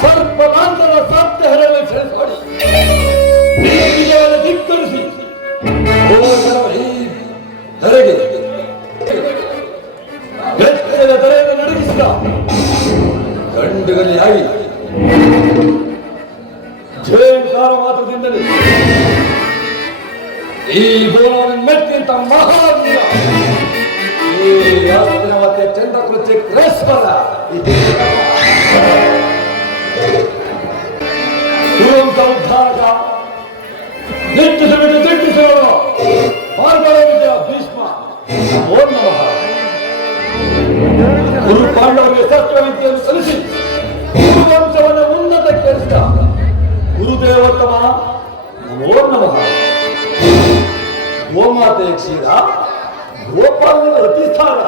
ಸರ್ಪಮಾಂತದ ಸತ್ಯ ಹರಳೆ ಸರಿಸಾಡಿ ಧಿಕ್ಕರಿಸಿ ಧರೆಗೆ ಬೆಟ್ಟದ ಧರೆಯನ್ನು ನಡಗಿಸಿದ ಗಂಡುಗಲಿಯಾಗಿ ಜಯಂಕಾರ ಮಾತ್ರದಿಂದಲೇ ಈ ಗೋಳವನ್ನು ಮೆಟ್ಟಿಂತ ಮಹಾವೀರ ಈ ಮತ್ತೆ ಚಂದ್ರಕುಲ ಚಕ್ರೇಶ್ವರ ದುರಂತ ಉದ್ಧಾರಕ ದಿಟ್ಟಿಸಬೇಕು ದಿಟ್ಟಿಸುವವರು ಮಾರ್ಗದ ವಿಜಯ ಭೀಷ್ಮ ಓಂ ನಮಃ ಗುರು ಪಾಂಡವರಿಗೆ ಸತ್ಯವಂತಿಯನ್ನು ಸಲ್ಲಿಸಿ ಗುರುವಂಶವನ್ನು ಉನ್ನತಕ್ಕೇರಿಸಿದ ಗುರುದೇವೋತ್ತಮ ನಮೋ ನಮಃ ಗೋಮಾತೆಯ ಕ್ಷೀರ ಗೋಪಾಲನ ಅತಿಸ್ಥಾನ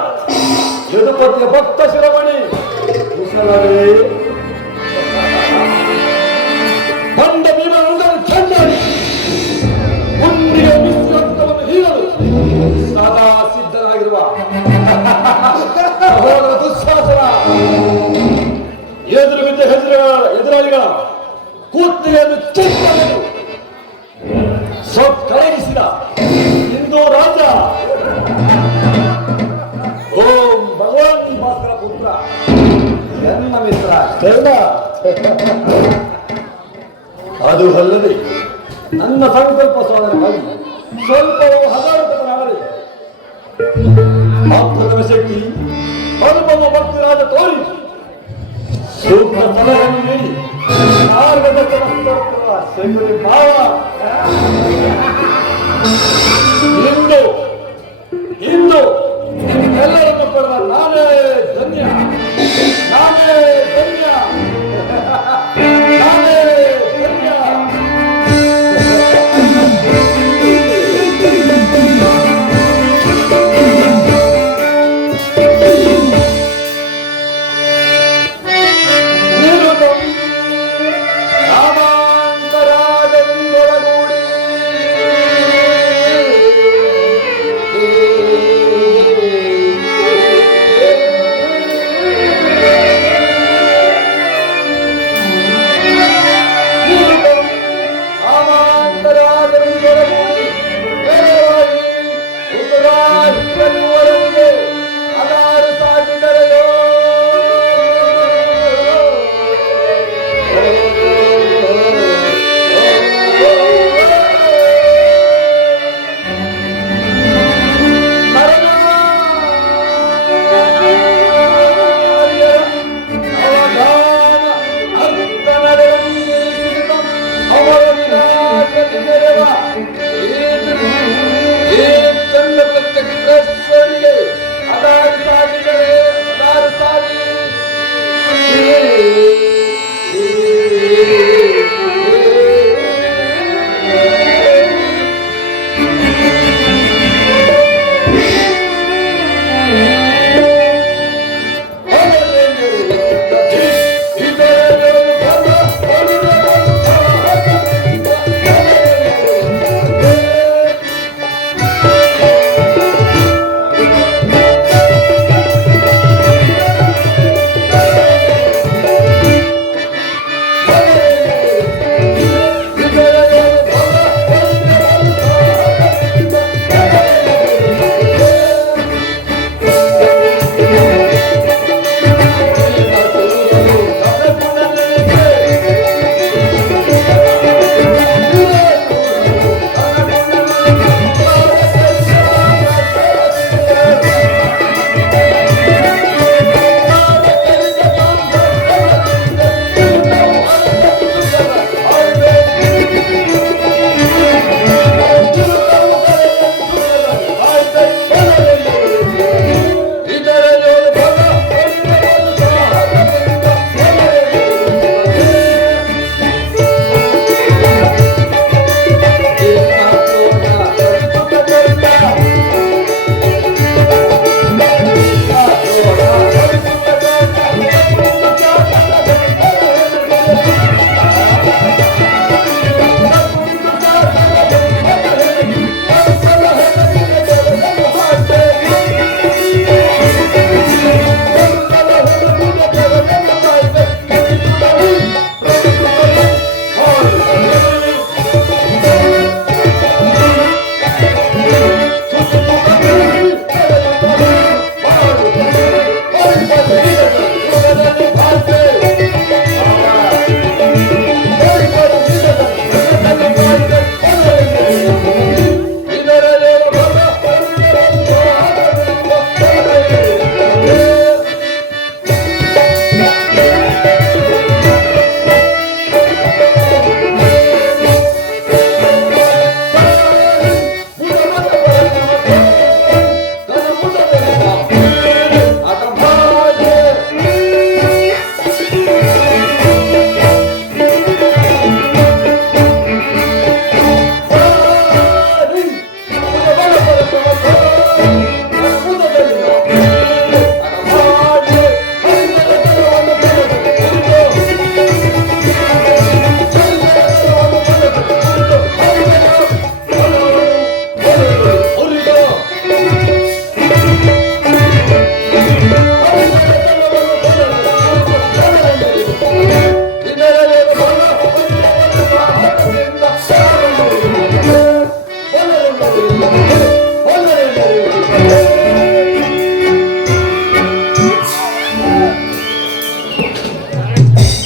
ಯದುಪತಿಯ ಭಕ್ತ ಶಿರಮಣಿ ಕುಶಲವೇ ಬಂದ ಭೀಮನನ್ನು ಚೆನ್ನಾಗಿ ಮುಂದಿಗೆ ಮಿಶ್ರತ್ವವನ್ನು ಹೀರಲು ಸದಾ ಸಿದ್ಧರಾಗಿರುವ ಸಹೋದರ ದುಶ್ಯಾಸನ ಎದುರು ಬಿದ್ದ ಎದುರಾಳಿಗಳ ಕೂತ್ತಿಗೆಯನ್ನು ಚಿತ್ತಲು ಕರಗಿಸಿದ ಹಿಂದೂ ರಾಜ ಓಂ ಭಗವಾನ್ ಭಾಸ್ಕರ ಪುತ್ರ ಎನ್ನ ಮಿತ್ರ ಕರ್ಣ ಅದು ಅಲ್ಲದೆ ನನ್ನ ಸಂಕಲ್ಪ ಸಾಧನೆಗಾಗಿ ಸ್ವಲ್ಪವೂ ಹದಾರತನಾಗಲಿ ಅಪ್ರಥಮ ಶಕ್ತಿ ಅನುಪಮ ಭಕ್ತರಾದ ತೋರಿ ಸೂಕ್ಷ್ಮ ಸಲಹೆಯನ್ನು ನೀಡಿ ಮಾರ್ಗದರ್ಶನ ಶಂಕರಿ ಭಾವ ಇಂದು ಎಲ್ಲರನ್ನು ಪಡೆದ ನಾನೇ ಧನ್ಯ ನಾನೇ ಧನ್ಯ ನಾನೇ ಧನ್ಯ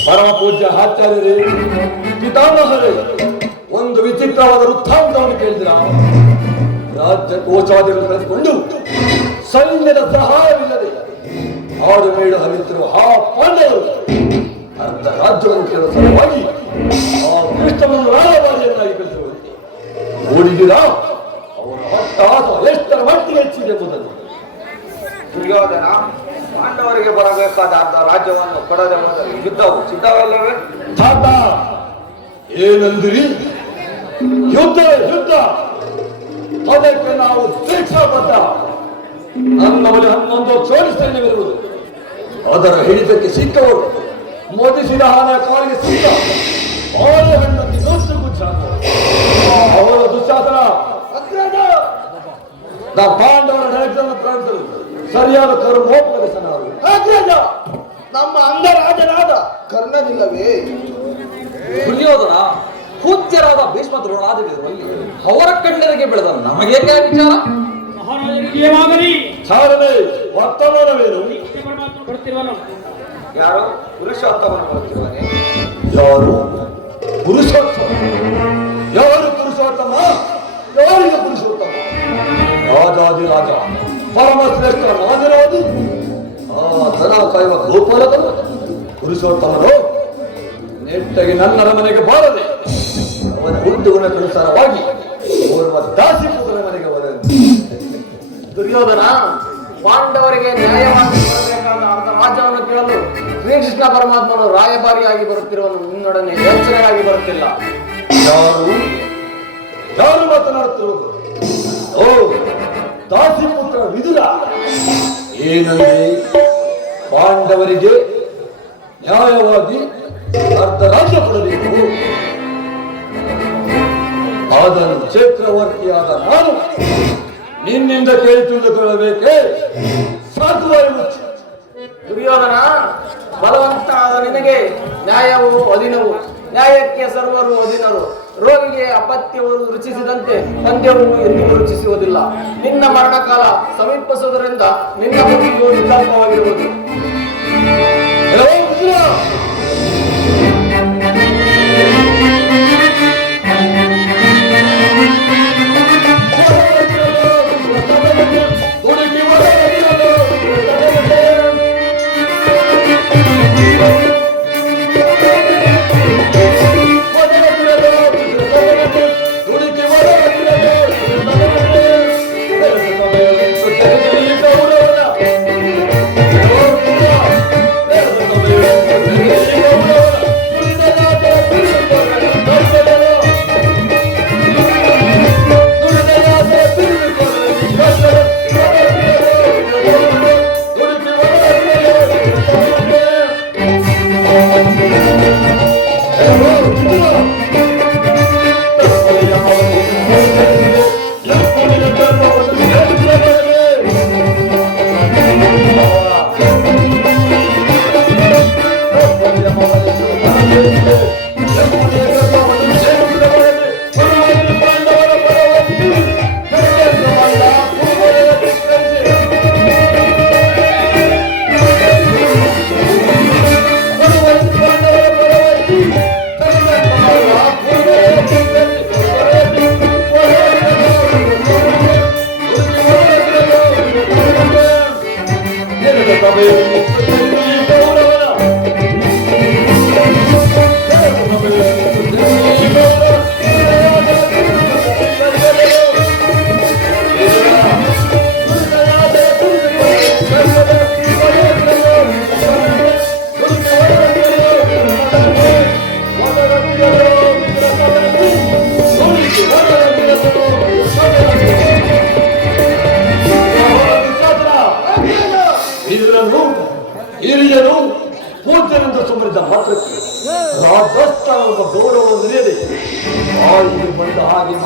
ಪರಮ ಪೂಜ್ಯ ಆಚಾರ್ಯರೇ, ಪಿತಾಮಹರೇ, ಒಂದು ವಿಚಿತ್ರವಾದ ವೃತ್ತಾಂತವನ್ನು ಕೇಳಿದ್ರ. ರಾಜ್ಯ ಕೋಶಾದಿಗಳು ಕಳೆದುಕೊಂಡು ಸೈನ್ಯದ ಸಹಾಯವಿಲ್ಲದೆ ಆಡು ಮೇಡು ಹರಿಯುತ್ತಿರುವ ಆ ಪಾಂಡವರು ಅರ್ಧ ರಾಜ್ಯವನ್ನು ಕೇಳುವ ಸಲುವಾಗಿ ಆ ಕೃಷ್ಣನನ್ನು ರಾಯಭಾರಿಯನ್ನಾಗಿ ಕಲಿಸಿರುವಂತೆ ನೋಡಿದಿರಾ ಅವರ ಹಟ್ಟಾಸ ಎಷ್ಟರ ಮಟ್ಟಿಗೆ ಹೆಚ್ಚಿದೆ ಎಂಬುದನ್ನು. ದುರ್ಯೋಧನ ಪಾಂಡವರಿಗೆ ಬರಬೇಕಾದ ಅರ್ಧ ರಾಜ್ಯವನ್ನು ಕೊಡದೆ ಹೋದರೆ ಯುದ್ಧವು ಸಿದ್ಧವಲ್ಲವೇ? ತಾತ ಏನಂದಿರಿ? ಯುದ್ಧವೇ ಯುದ್ಧ, ಅದಕ್ಕೆ ನಾವು ದೀಕ್ಷಾಬದ್ಧ. ನನ್ನ ಬಳಿ 11 ಚೋಳಿ ಸೈನ್ಯವಿರುವುದು. ಅದರ ಹಿಡಿತಕ್ಕೆ ಸಿಕ್ಕವರು ಮೋದಿಸಿದ ಆನೆ ಕಾಲಿಗೆ ಸಿಕ್ಕ ಬಾಳೆಹಣ್ಣಕ್ಕೆ ನುಚ್ಚು ಗುಚ್ಚ ಅವರ ದುಶ್ಯಾಸನ ನಾ ಪಾಂಡವರ ಡೈರೆಕ್ಷನ್ ಪ್ರಾಣಿಸಲು ಸರಿಯಾದ ಕರ್ಮೋಪದೇಶನಾರು. ನಮ್ಮ ಅಂಗರಾಜನಾದ ಕರ್ಣನಿಲ್ಲವೇ? ದುರ್ಯೋಧನ ಪೂಜ್ಯರಾದ ಭೀಷ್ಮ ದ್ರೋಣಾದಿಗಳಿರುವಲ್ಲಿ ಅವರ ಕಣ್ಣರಿಗೆ ಬೆಳೆದ ನಮಗೇಕೆ ವಿಚಾರ? ಚಾಲನೆ ವರ್ತಮಾನವೇನು? ಯಾರು ಪುರುಷೋತ್ತಮನ ಬರುತ್ತಿರುವನೆ? ಯಾರು ಪುರುಷೋತ್ತಮ? ಯಾರು ಪುರುಷೋತ್ತಮ? ಯಾರಿಗೆ ಪುರುಷೋತ್ತಮ? ರಾಜಾದಿರಾಜ ಪರಮಶ್ರೇಷ್ಠ ಮಾಜರಾದಿ ಆ ದನ ಕಾಯುವ ಗೋಪಾಲಕರು ಪುರುಷೋತ್ತಮರು ನೆಟ್ಟಗೆ ನನ್ನ ಮನೆಗೆ ಬಾರದೆ ಅವನ ಹುಟ್ಟುಗುಣಕ್ಕನುಸಾರವಾಗಿ ಓರ್ವ ದಾಸಿ ಪುತ್ರನ ಮನೆಗೆ ಬರಲಿ. ದುರ್ಯೋಧನ ಪಾಂಡವರಿಗೆ ನ್ಯಾಯವಾಗಿ ಬರಬೇಕಾದ ಅರ್ಧ ರಾಜ್ಯವನ್ನು ಕೇಳಲು ಶ್ರೀಕೃಷ್ಣ ಪರಮಾತ್ಮನು ರಾಯಭಾರಿಯಾಗಿ ಬರುತ್ತಿರುವನು, ನಿನ್ನೊಡನೆ ಯೋಚನೆಯಾಗಿ ಬರುತ್ತಿಲ್ಲ. ಯಾರು ಯಾರು ಮಾತನಾಡುತ್ತಿರುವುದು? ಓ ದಾಸಿ ಪುತ್ರ ವಿದುರ, ಏನಂದ್ರೆ ಪಾಂಡವರಿಗೆ ನ್ಯಾಯವಾಗಿ ಅರ್ಧ ರಾಜ್ಯ ಕೊಡಬೇಕು. ಅದನ್ನು ಚಕ್ರವರ್ತಿಯಾದ ನಾನು ನಿನ್ನಿಂದ ಕೇಳಿ ತಿಳಿದುಕೊಳ್ಳಬೇಕೆ? ಸಾಧುವಾಗಿ ದುರ್ಯೋಧನ, ಬಲವಂತನಾದ ನಿನಗೆ ನ್ಯಾಯವು ಅಧೀನವು, ನ್ಯಾಯಕ್ಕೆ ಸರ್ವರು ಅಧೀನರು. ರೋಗಿಗೆ ಅಪತ್ಯವು ರುಚಿಸಿದಂತೆ ಪಂದ್ಯವು ಎಂದಿಗೂ ರುಚಿಸುವುದಿಲ್ಲ. ನಿನ್ನ ಮರಣಕಾಲ ಸಮೀಪಿಸುವುದರಿಂದ ನಿನ್ನ ಬುದ್ಧಿಯು ವಿಕಲ್ಪವಾಗಿರುವುದು.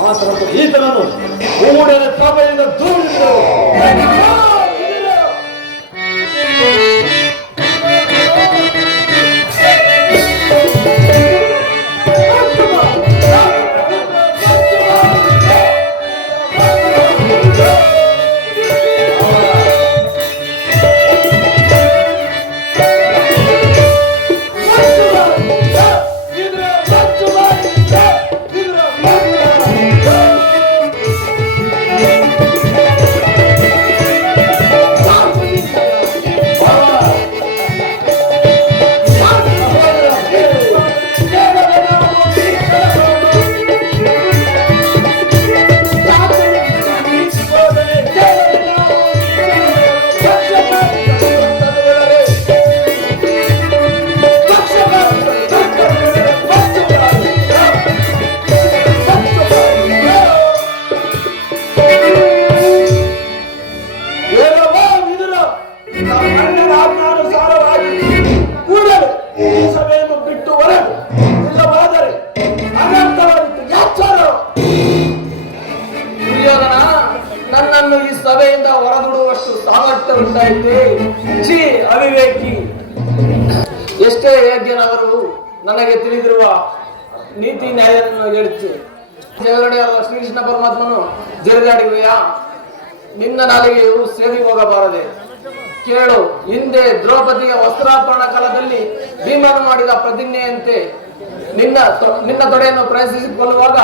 ಮಾತ್ರ ಈತನನ್ನು ಕೂಡಲೇ ಸಭೆಯಿಂದ ದೂರಿದರು. ನನ್ನನ್ನು ಈ ಸಭೆಯಿಂದ ಹೊರದುಡುವಷ್ಟು ಸಾಮರ್ಥ್ಯ ಉಂಟಾಯಿತೆ. ಛೀ ಅವಿವೇಕಿ! ಎಷ್ಟೇ ಯಜ್ಞನವರು ನನಗೆ ತಿಳಿದಿರುವ ನೀತಿ ನ್ಯಾಯವನ್ನು ಹೇಳುತ್ತೆ. ದೇವರಡಿಯಾದ ಶ್ರೀಕೃಷ್ಣ ಪರಮಾತ್ಮನು ಜರಿದಾಡಿವೆಯಾ? ನಿನ್ನ ನಾಲಿಗೆಯು ಸೇರಿ ಹೋಗಬಾರದೆ. ಕೇಳು, ಹಿಂದೆ ದ್ರೌಪದಿಯ ವಸ್ತ್ರಾಪರಣ ಕಾಲದಲ್ಲಿ ಭೀಮನು ಮಾಡಿದ ಪ್ರತಿಜ್ಞೆಯಂತೆ ನಿನ್ನ ತೊಡೆಯನ್ನು ಪ್ರಯತ್ನಿಸಿಕೊಳ್ಳುವಾಗ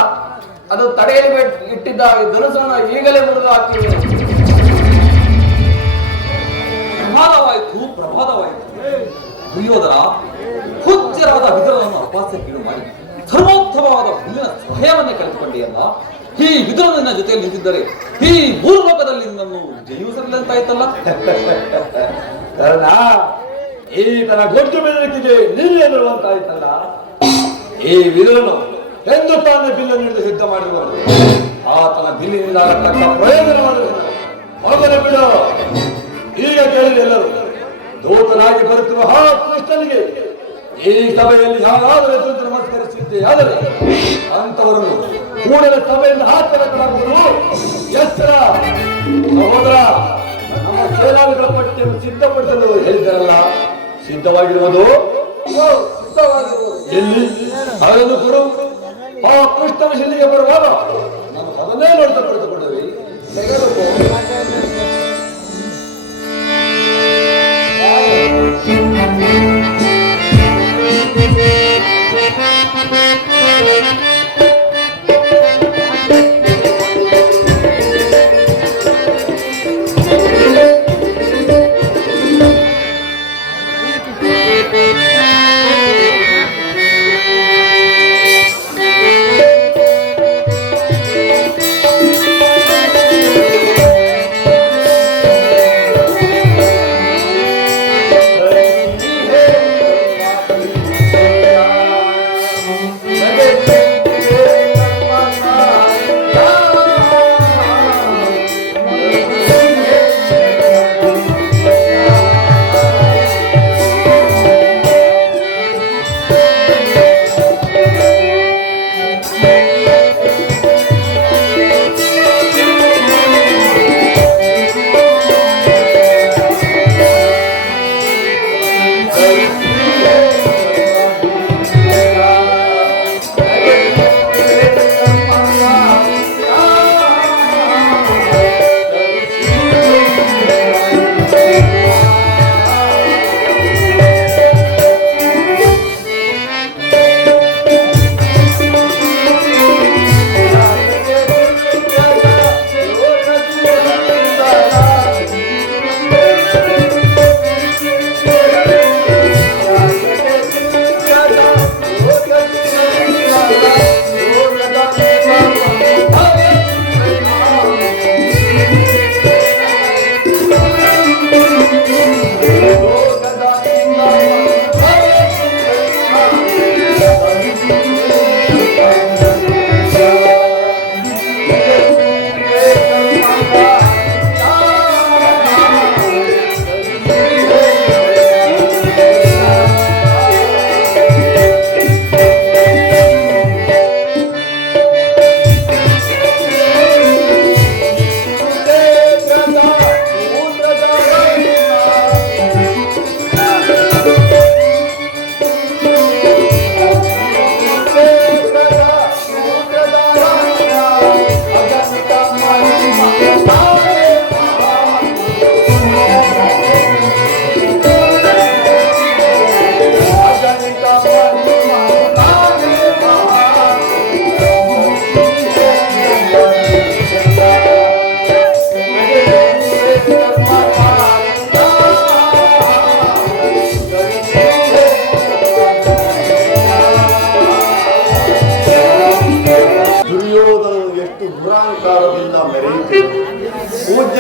ಅದು ತಡೆಯಲ್ಲಿ ಇಟ್ಟಿದ್ದ ಧನುಸನ್ನು ಈಗಲೇ ಮುರಿದು ಹಾಕಿವೆ. ಪ್ರಭಾದವಾಯಿತು. ದುರ್ಯೋಧನ ಹುಚ್ಚರಾದ ವಿದುರನನ್ನು ಅಪಾಸ್ಯಕ್ಕೀಡು ಮಾಡಿ ಧರ್ಮೋತ್ತಮವಾದ ಹುಲ್ಲಿನ ಸಹಾಯವನ್ನೇ ಕಳೆದುಕೊಂಡೆಯಲ್ಲ. ಈ ವಿದುರನ ನಿನ್ನ ಜೊತೆಯಲ್ಲಿ ನಿಂತಿದ್ದರೆ ಈ ಮೂರು ಲೋಕದಲ್ಲಿ ನಿನ್ನನ್ನು ಜಯಿಸಲಿಲ್ಲಂತಾಯ್ತಲ್ಲ. ಕರ್ಣ, ಈತನ ಗೊಡ್ಡು ಬೆದರಿಕೆಗೆ ನಿಲ್ಲೆದುರುವಂತಾಯ್ತಲ್ಲ. ಈ ವಿದುರನು ಎಂದು ತಾನೇ ಬಿಲ್ಲನ್ನು ಹಿಡಿದು ಯುದ್ಧ ಮಾಡಿರುವರು. ಆತನ ಬಿಲ್ಲಿನಿಂದ ಆಗತಕ್ಕ ಪ್ರಯೋಜನವಾದರೆ ಮಗನ ಬಿಡು. ಈಗ ಕೇಳಿದ ಎಲ್ಲರೂ ದೂತನಾಗಿ ಬರುತ್ತಿರುವ ಆ ಕೃಷ್ಣನಿಗೆ ಈ ಸಭೆಯಲ್ಲಿ ಯಾರಾದರೂ ಎದುರು ನಮಸ್ಕರಿಸಿದ್ದೆ ಆದರೆ ಅಂತವರನ್ನು ಕೂಡಲೇ ಸಭೆಯಿಂದ ಹಾಕಲಾಗುವುದು. ಎಚ್ಚರ ಸಹೋದರ, ನಮ್ಮ ಸೇನಾನಿಗಳ ಪಟ್ಟಿಯನ್ನು ಸಿದ್ಧಪಡಿಸಲು ಹೇಳಿದ್ದಾರಲ್ಲ, ಸಿದ್ಧವಾಗಿರುವುದು ಎಲ್ಲಿ? ಅದನ್ನು ಕೊಡು. ಆ ಕೃಷ್ಣನ ಶಿಲೆಗೆ ಬರುವಾಗ ನಾವು ಅದನ್ನೇ ನೋಡ್ತಾ ಪಡೆದುಕೊಂಡವಿ.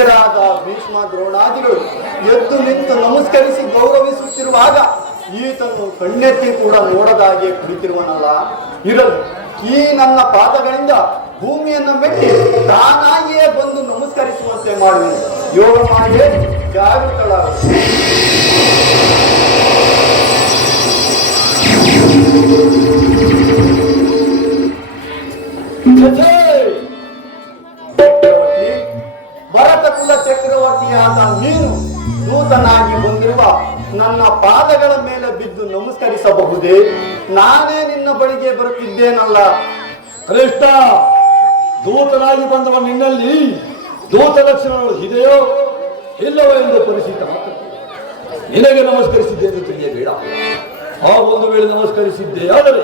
ಪೂಜ್ಯರಾದ ಭೀಷ್ಮ ದ್ರೋಣಾದಿಗಳು ಎದ್ದು ನಿಂತು ನಮಸ್ಕರಿಸಿ ಗೌರವಿಸುತ್ತಿರುವಾಗ ಈತನು ಕಣ್ಣೆತ್ತಿ ಕೂಡ ನೋಡದಾಗೆ ಕುಳಿತಿರುವನಲ್ಲ. ಇರಲು ಈ ನನ್ನ ಪಾದಗಳಿಂದ ಭೂಮಿಯನ್ನು ಮೆಟ್ಟಿ ತಾನಾಗಿಯೇ ಬಂದು ನಮಸ್ಕರಿಸುವಂತೆ ಮಾಡುವೆ. ಯೋಗ ಮಾಯೆ ಜಾಗೃತಳಾಗ. ಭರತ ಕುಲ ಚಕ್ರವರ್ತಿಯಾದ ನೀನು ನೂತನಾಗಿ ಬಂದಿರುವ ನನ್ನ ಪಾದಗಳ ಮೇಲೆ ಬಿದ್ದು ನಮಸ್ಕರಿಸಬಹುದೇ? ನಾನೇ ನಿನ್ನ ಬಳಿಗೆ ಬರುತ್ತಿದ್ದೇನಲ್ಲ. ಕನಿಷ್ಠ ದೂತನಾಗಿ ಬಂದವ ನಿನ್ನಲ್ಲಿ ದೂತ ಲಕ್ಷಣಗಳು ಇದೆಯೋ ಇಲ್ಲವೋ ಎಂದು ಪರಿಶೀಲನೆ ಮಾತ್ರ. ನಿನಗೆ ನಮಸ್ಕರಿಸಿದ್ದೆ ಎಂದು ತಿಳಿಯಬೇಡ. ಆ ಒಂದು ವೇಳೆ ನಮಸ್ಕರಿಸಿದ್ದೆ ಆದರೆ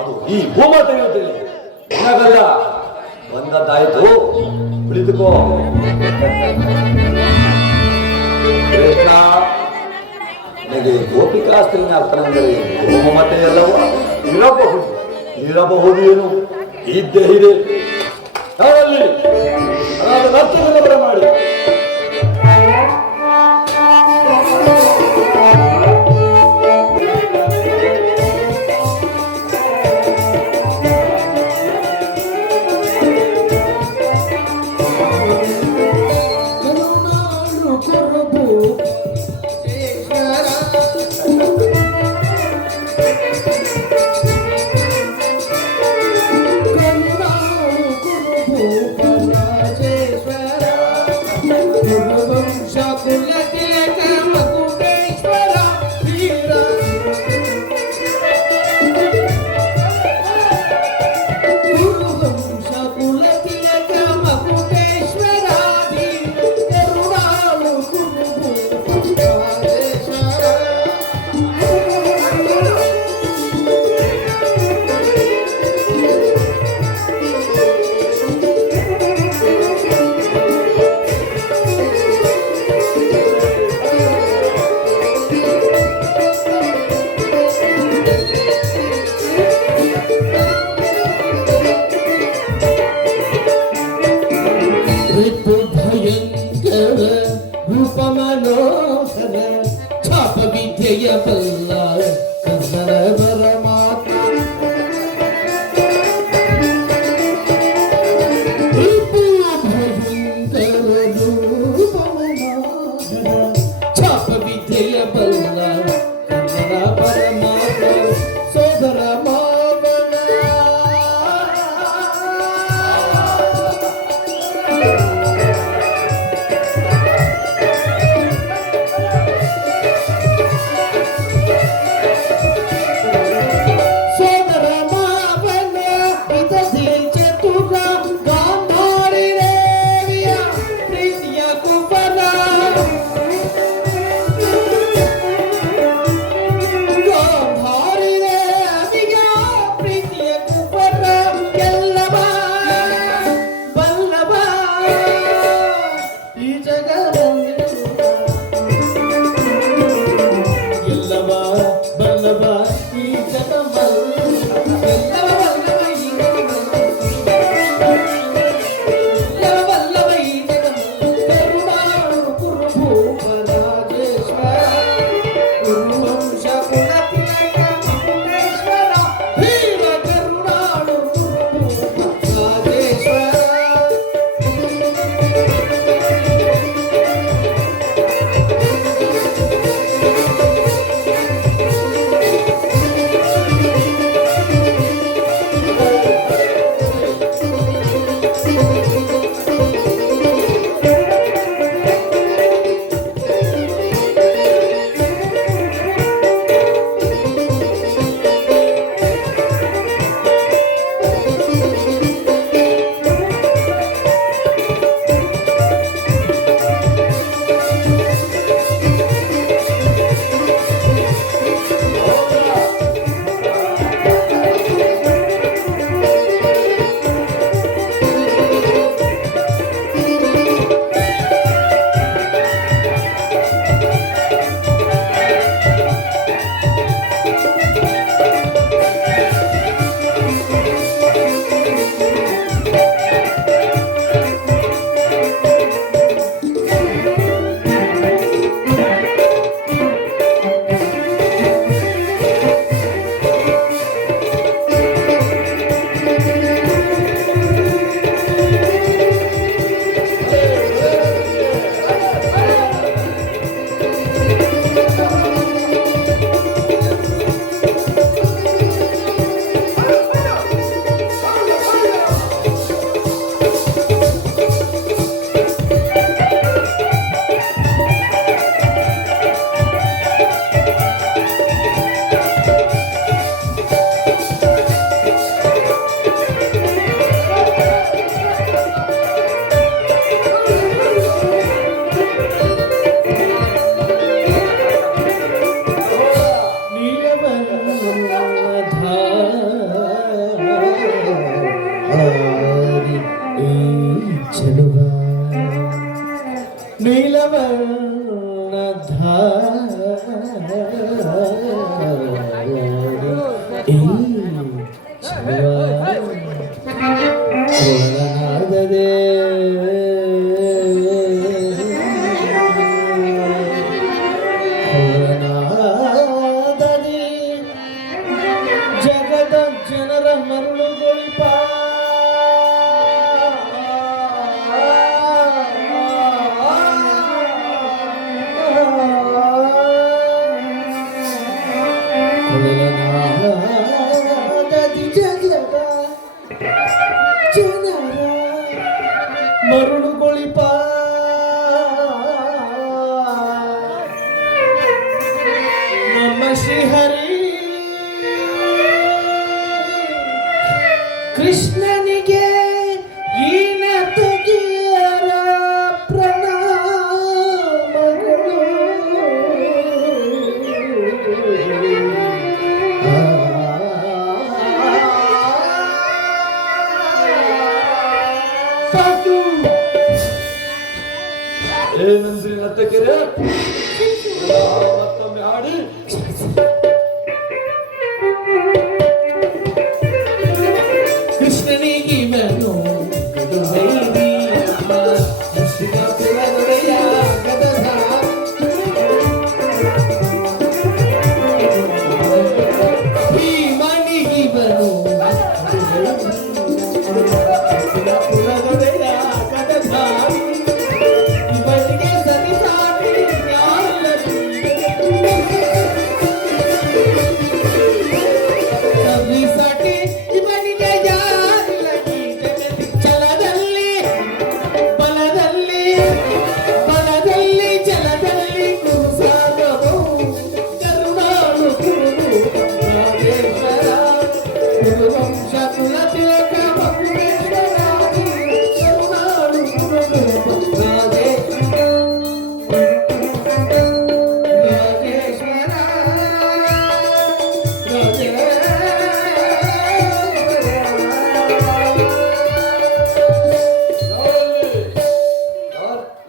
ಅದು ಈ ಭೂಮಾತೆಗೆ ತಿಳಿಯದೆ ನಿನಗಲ್ಲ ಬಂದದ್ದಾಯ್ತು. ಕುಳಿತುಕೋ. ಕೃಷ್ಣ, ನಿನಗೆ ಗೋಪಿಕಾಸ್ತ್ರೀನ ಅರ್ಥನೆಂದರೆ ಭೂಮತೆ ಎಲ್ಲವೂ ಇರಬಹುದು ಏನು ಇದ್ದೇ ಇದೆ. ಅವರಲ್ಲಿ ನರ್ತಕರ ಮಾಡಿ Thank you. ಜಗದ ಜನರ ಮರುಳುಗೊಳಿಪ ಜಗದ ಜನರ ಮರುಳುಗೊಳಿಪ ನಮ್ಮ ಶ್ರೀಹರಿ ಕೃಷ್ಣನಿಗೆ ಈನ ತಗಿಯರ ಪ್ರಣಾಮಗಳು ಸಾಕು ಏನಂದ್ರಿ ನರ್ತಕಿರೆ ಮತ್ತೊಮ್ಮೆ ಹಾಡಿ ಕೃಷ್ಣನಿಗೆ ಮನು ಭೀಮನಿಗೆ ಬನು ಇವನಿಗೆ ಸರಿ ಸಾಟಿ ಸಾಟಿ ಇವನಿಗೆ ಯಾರಿಲ್ಲಗಿ ಜಗತಿ ಛಲದಲ್ಲಿ ಬಲದಲ್ಲಿ ಬಲದಲ್ಲಿ ಜಲದಲ್ಲಿ ಕುರುಸಾಗವು ಕರುಣಾಳು ಕುರು ನಾಗೇಶ್ವರ ಕುರುವಂಶ ಕುಲ ತಿಲಕ ಮಗುವೇಶ್ವರಾಗಿ ಕರುಣಾಳು ಕುರು ನಾಗೇಶ್ವರ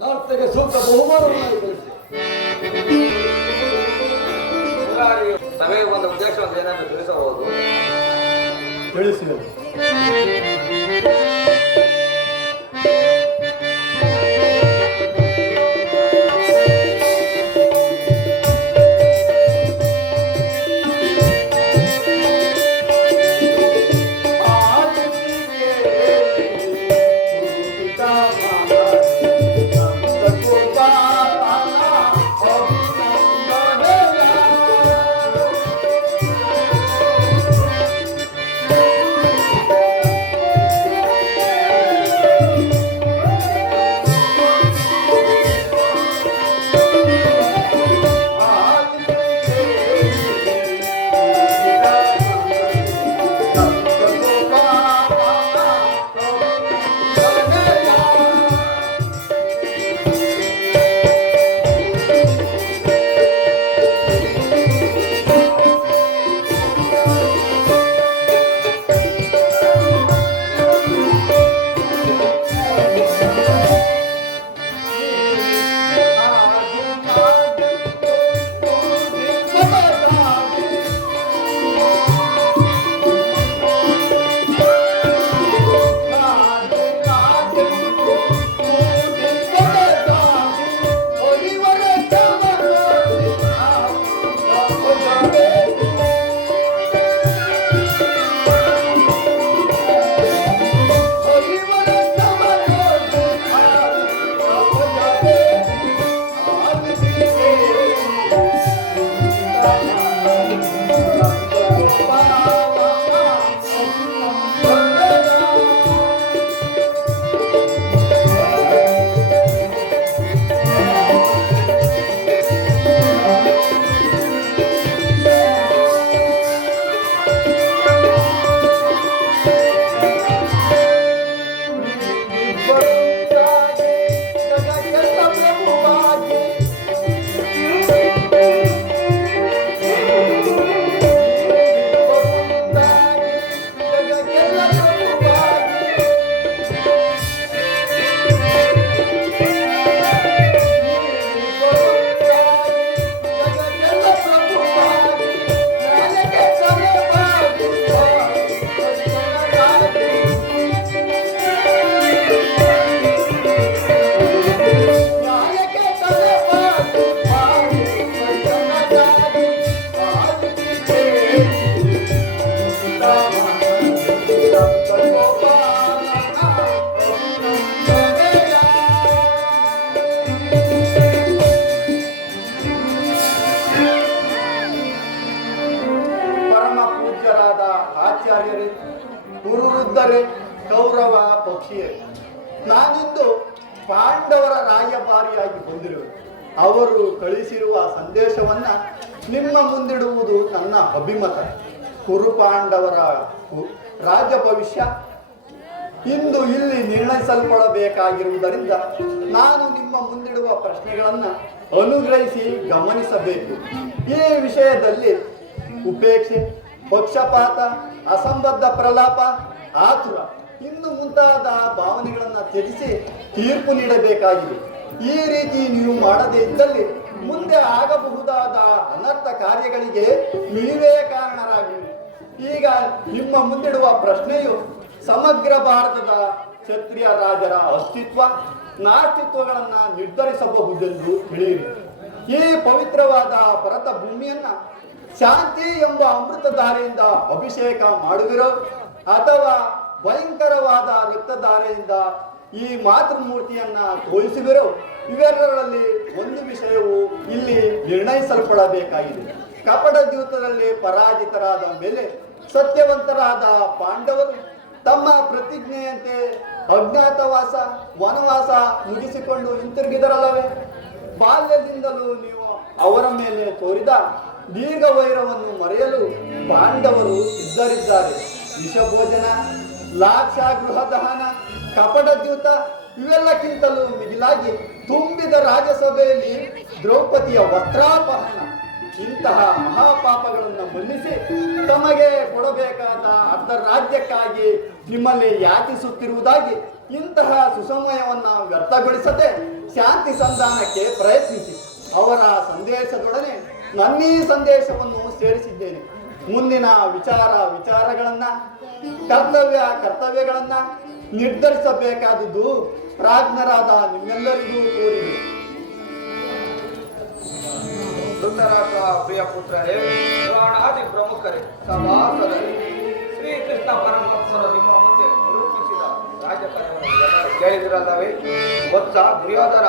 ನರ್ತಕ್ಕೆ ಸೂಕ್ತ ಬಹುಮಾನವನ್ನು ಕಳಿಸಿ ಸಭೆಗೆ ಬಂದ ಉದ್ದೇಶವನ್ನು ಏನಾದರೂ ತಿಳಿಸಬಹುದು? ತಿಳಿಸಿದರು. ಎಂದರೆ ಕೌರವ ಪಕ್ಷಿಯೇ. ನಾನಿಂದು ಪಾಂಡವರ ರಾಯಭಾರಿಯಾಗಿ ಬಂದಿರುವೆ. ಅವರು ಕಳಿಸಿರುವ ಸಂದೇಶವನ್ನ ನಿಮ್ಮ ಮುಂದಿಡುವುದು ನನ್ನ ಅಭಿಮತ. ಕುರುಪಾಂಡವರ ರಾಜ್ಯ ಭವಿಷ್ಯ ಇಂದು ಇಲ್ಲಿ ನಿರ್ಣಯಿಸಲ್ಪಡಬೇಕಾಗಿರುವುದರಿಂದ ನಾನು ನಿಮ್ಮ ಮುಂದಿಡುವ ಪ್ರಶ್ನೆಗಳನ್ನು ಅನುಗ್ರಹಿಸಿ ಗಮನಿಸಬೇಕು. ಈ ವಿಷಯದಲ್ಲಿ ಉಪೇಕ್ಷೆ, ಪಕ್ಷಪಾತ, ಅಸಂಬದ್ಧ ಪ್ರಲಾಪ, ಆತುರ ಇನ್ನು ಮುಂತಾದ ಭಾವನೆಗಳನ್ನು ತ್ಯಜಿಸಿ ತೀರ್ಪು ನೀಡಬೇಕಾಗಿದೆ. ಈ ರೀತಿ ನೀವು ಮಾಡದೇ ಇದ್ದಲ್ಲಿ ಮುಂದೆ ಆಗಬಹುದಾದ ಅನರ್ಥ ಕಾರ್ಯಗಳಿಗೆ ನೀವೇ ಕಾರಣರಾಗಿರಿ. ಈಗ ನಿಮ್ಮ ಮುಂದಿಡುವ ಪ್ರಶ್ನೆಯು ಸಮಗ್ರ ಭಾರತದ ಕ್ಷತ್ರಿಯ ರಾಜರ ಅಸ್ತಿತ್ವ ನಾಸ್ತಿತ್ವಗಳನ್ನ ನಿರ್ಧರಿಸಬಹುದೆಂದು ತಿಳಿಯಿರಿ. ಈ ಪವಿತ್ರವಾದ ಭರತ ಭೂಮಿಯನ್ನ ಶಾಂತಿ ಎಂಬ ಅಮೃತಧಾರೆಯಿಂದ ಅಭಿಷೇಕ ಮಾಡುವಿರೋ ಅಥವಾ ಭಯಂಕರವಾದ ರಕ್ತಧಾರೆಯಿಂದ ಈ ಮಾತೃಮೂರ್ತಿಯನ್ನ ತೋರಿಸುವಿರೋ, ಇವೆರಡರಲ್ಲಿ ಒಂದು ವಿಷಯವು ಇಲ್ಲಿ ನಿರ್ಣಯಿಸಲ್ಪಡಬೇಕಾಗಿದೆ. ಕಪಟ ದ್ಯೂತದಲ್ಲಿ ಪರಾಜಿತರಾದ ಮೇಲೆ ಸತ್ಯವಂತರಾದ ಪಾಂಡವರು ತಮ್ಮ ಪ್ರತಿಜ್ಞೆಯಂತೆ ಅಜ್ಞಾತವಾಸ ವನವಾಸ ಮುಗಿಸಿಕೊಂಡು ಹಿಂತಿರುಗಿದರಲ್ಲವೇ? ಬಾಲ್ಯದಿಂದಲೂ ನೀವು ಅವರ ಮೇಲೆ ತೋರಿದ ದೀರ್ಘ ವೈರವನ್ನು ಮರೆಯಲು ಪಾಂಡವರು ಸಿದ್ಧರಿದ್ದಾರೆ. ವಿಷಭೋಜನ, ಲಾಕ್ಷಾಗೃಹ ದಹನ, ಕಪಟ ದ್ಯೂತ ಇವೆಲ್ಲಕ್ಕಿಂತಲೂ ಮಿಗಿಲಾಗಿ ತುಂಬಿದ ರಾಜಸಭೆಯಲ್ಲಿ ದ್ರೌಪದಿಯ ವಸ್ತ್ರಾಪಹರಣ ಇಂತಹ ಮಹಾಪಾಪಗಳನ್ನು ಮನ್ನಿಸಿ ತಮಗೆ ಕೊಡಬೇಕಾದ ಅರ್ಧ ರಾಜ್ಯಕ್ಕಾಗಿ ನಿಮ್ಮಲ್ಲಿ ಯಾಚಿಸುತ್ತಿರುವುದಾಗಿ ಇಂತಹ ಸುಸಮಯವನ್ನ ವ್ಯರ್ಥಗೊಳಿಸದೆ ಶಾಂತಿ ಸಂಧಾನಕ್ಕೆ ಪ್ರಯತ್ನಿಸಿ. ಅವರ ಸಂದೇಶದೊಡನೆ ನನ್ನೀ ಸಂದೇಶವನ್ನು ಸೇರಿಸಿದ್ದೇನೆ. ಮುಂದಿನ ವಿಚಾರಗಳನ್ನ ಕರ್ತವ್ಯಗಳನ್ನ ನಿರ್ಧರಿಸಬೇಕಾದುದು ಪ್ರಾಜ್ಞರಾದ ನಿಮ್ಮೆಲ್ಲರಿಗೂ ತೋರಿದೆ. ಧೃತರಾಷ್ಟ್ರ ಪ್ರಿಯ ಪುತ್ರರೇ, ಪುರಾಣಾದಿ ಪ್ರಮುಖರೇ, ಸಭಾಸದರೇ, ಶ್ರೀಕೃಷ್ಣ ಪರಮಹಂಸರು ನಿಮ್ಮ ಮುಂದೆ ನಿರೂಪಿಸಿದ ರಾಜಕಾರಣವನ್ನು ಕೇಳಿದಿರಲ್ಲವೇ? ವತ್ಸ ದುರ್ಯೋಧನ,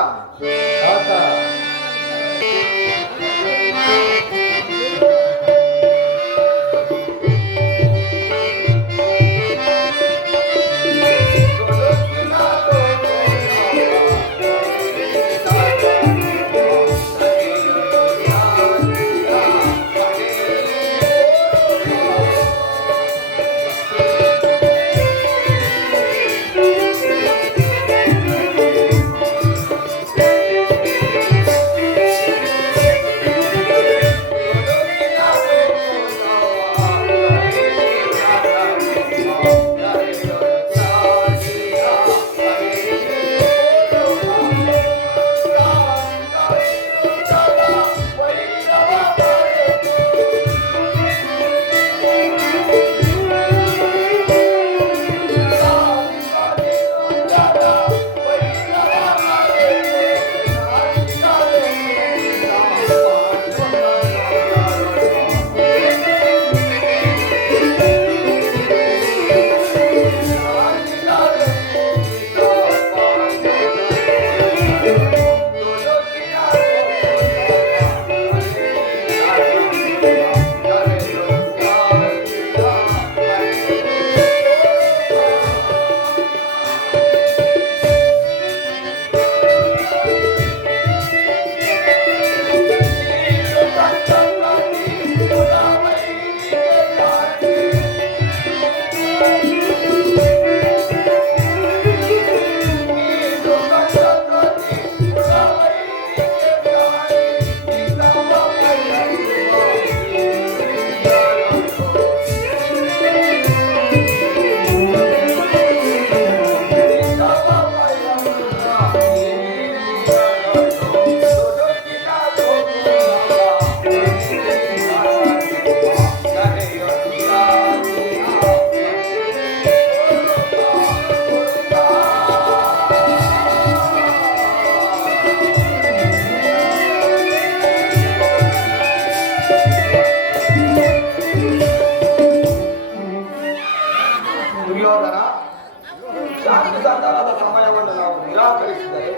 ಶಾಂತಿ ಸಂಧಾನದ ಸಮಯವನ್ನು ನಾವು ನಿರಾಕರಿಸಿದರೆ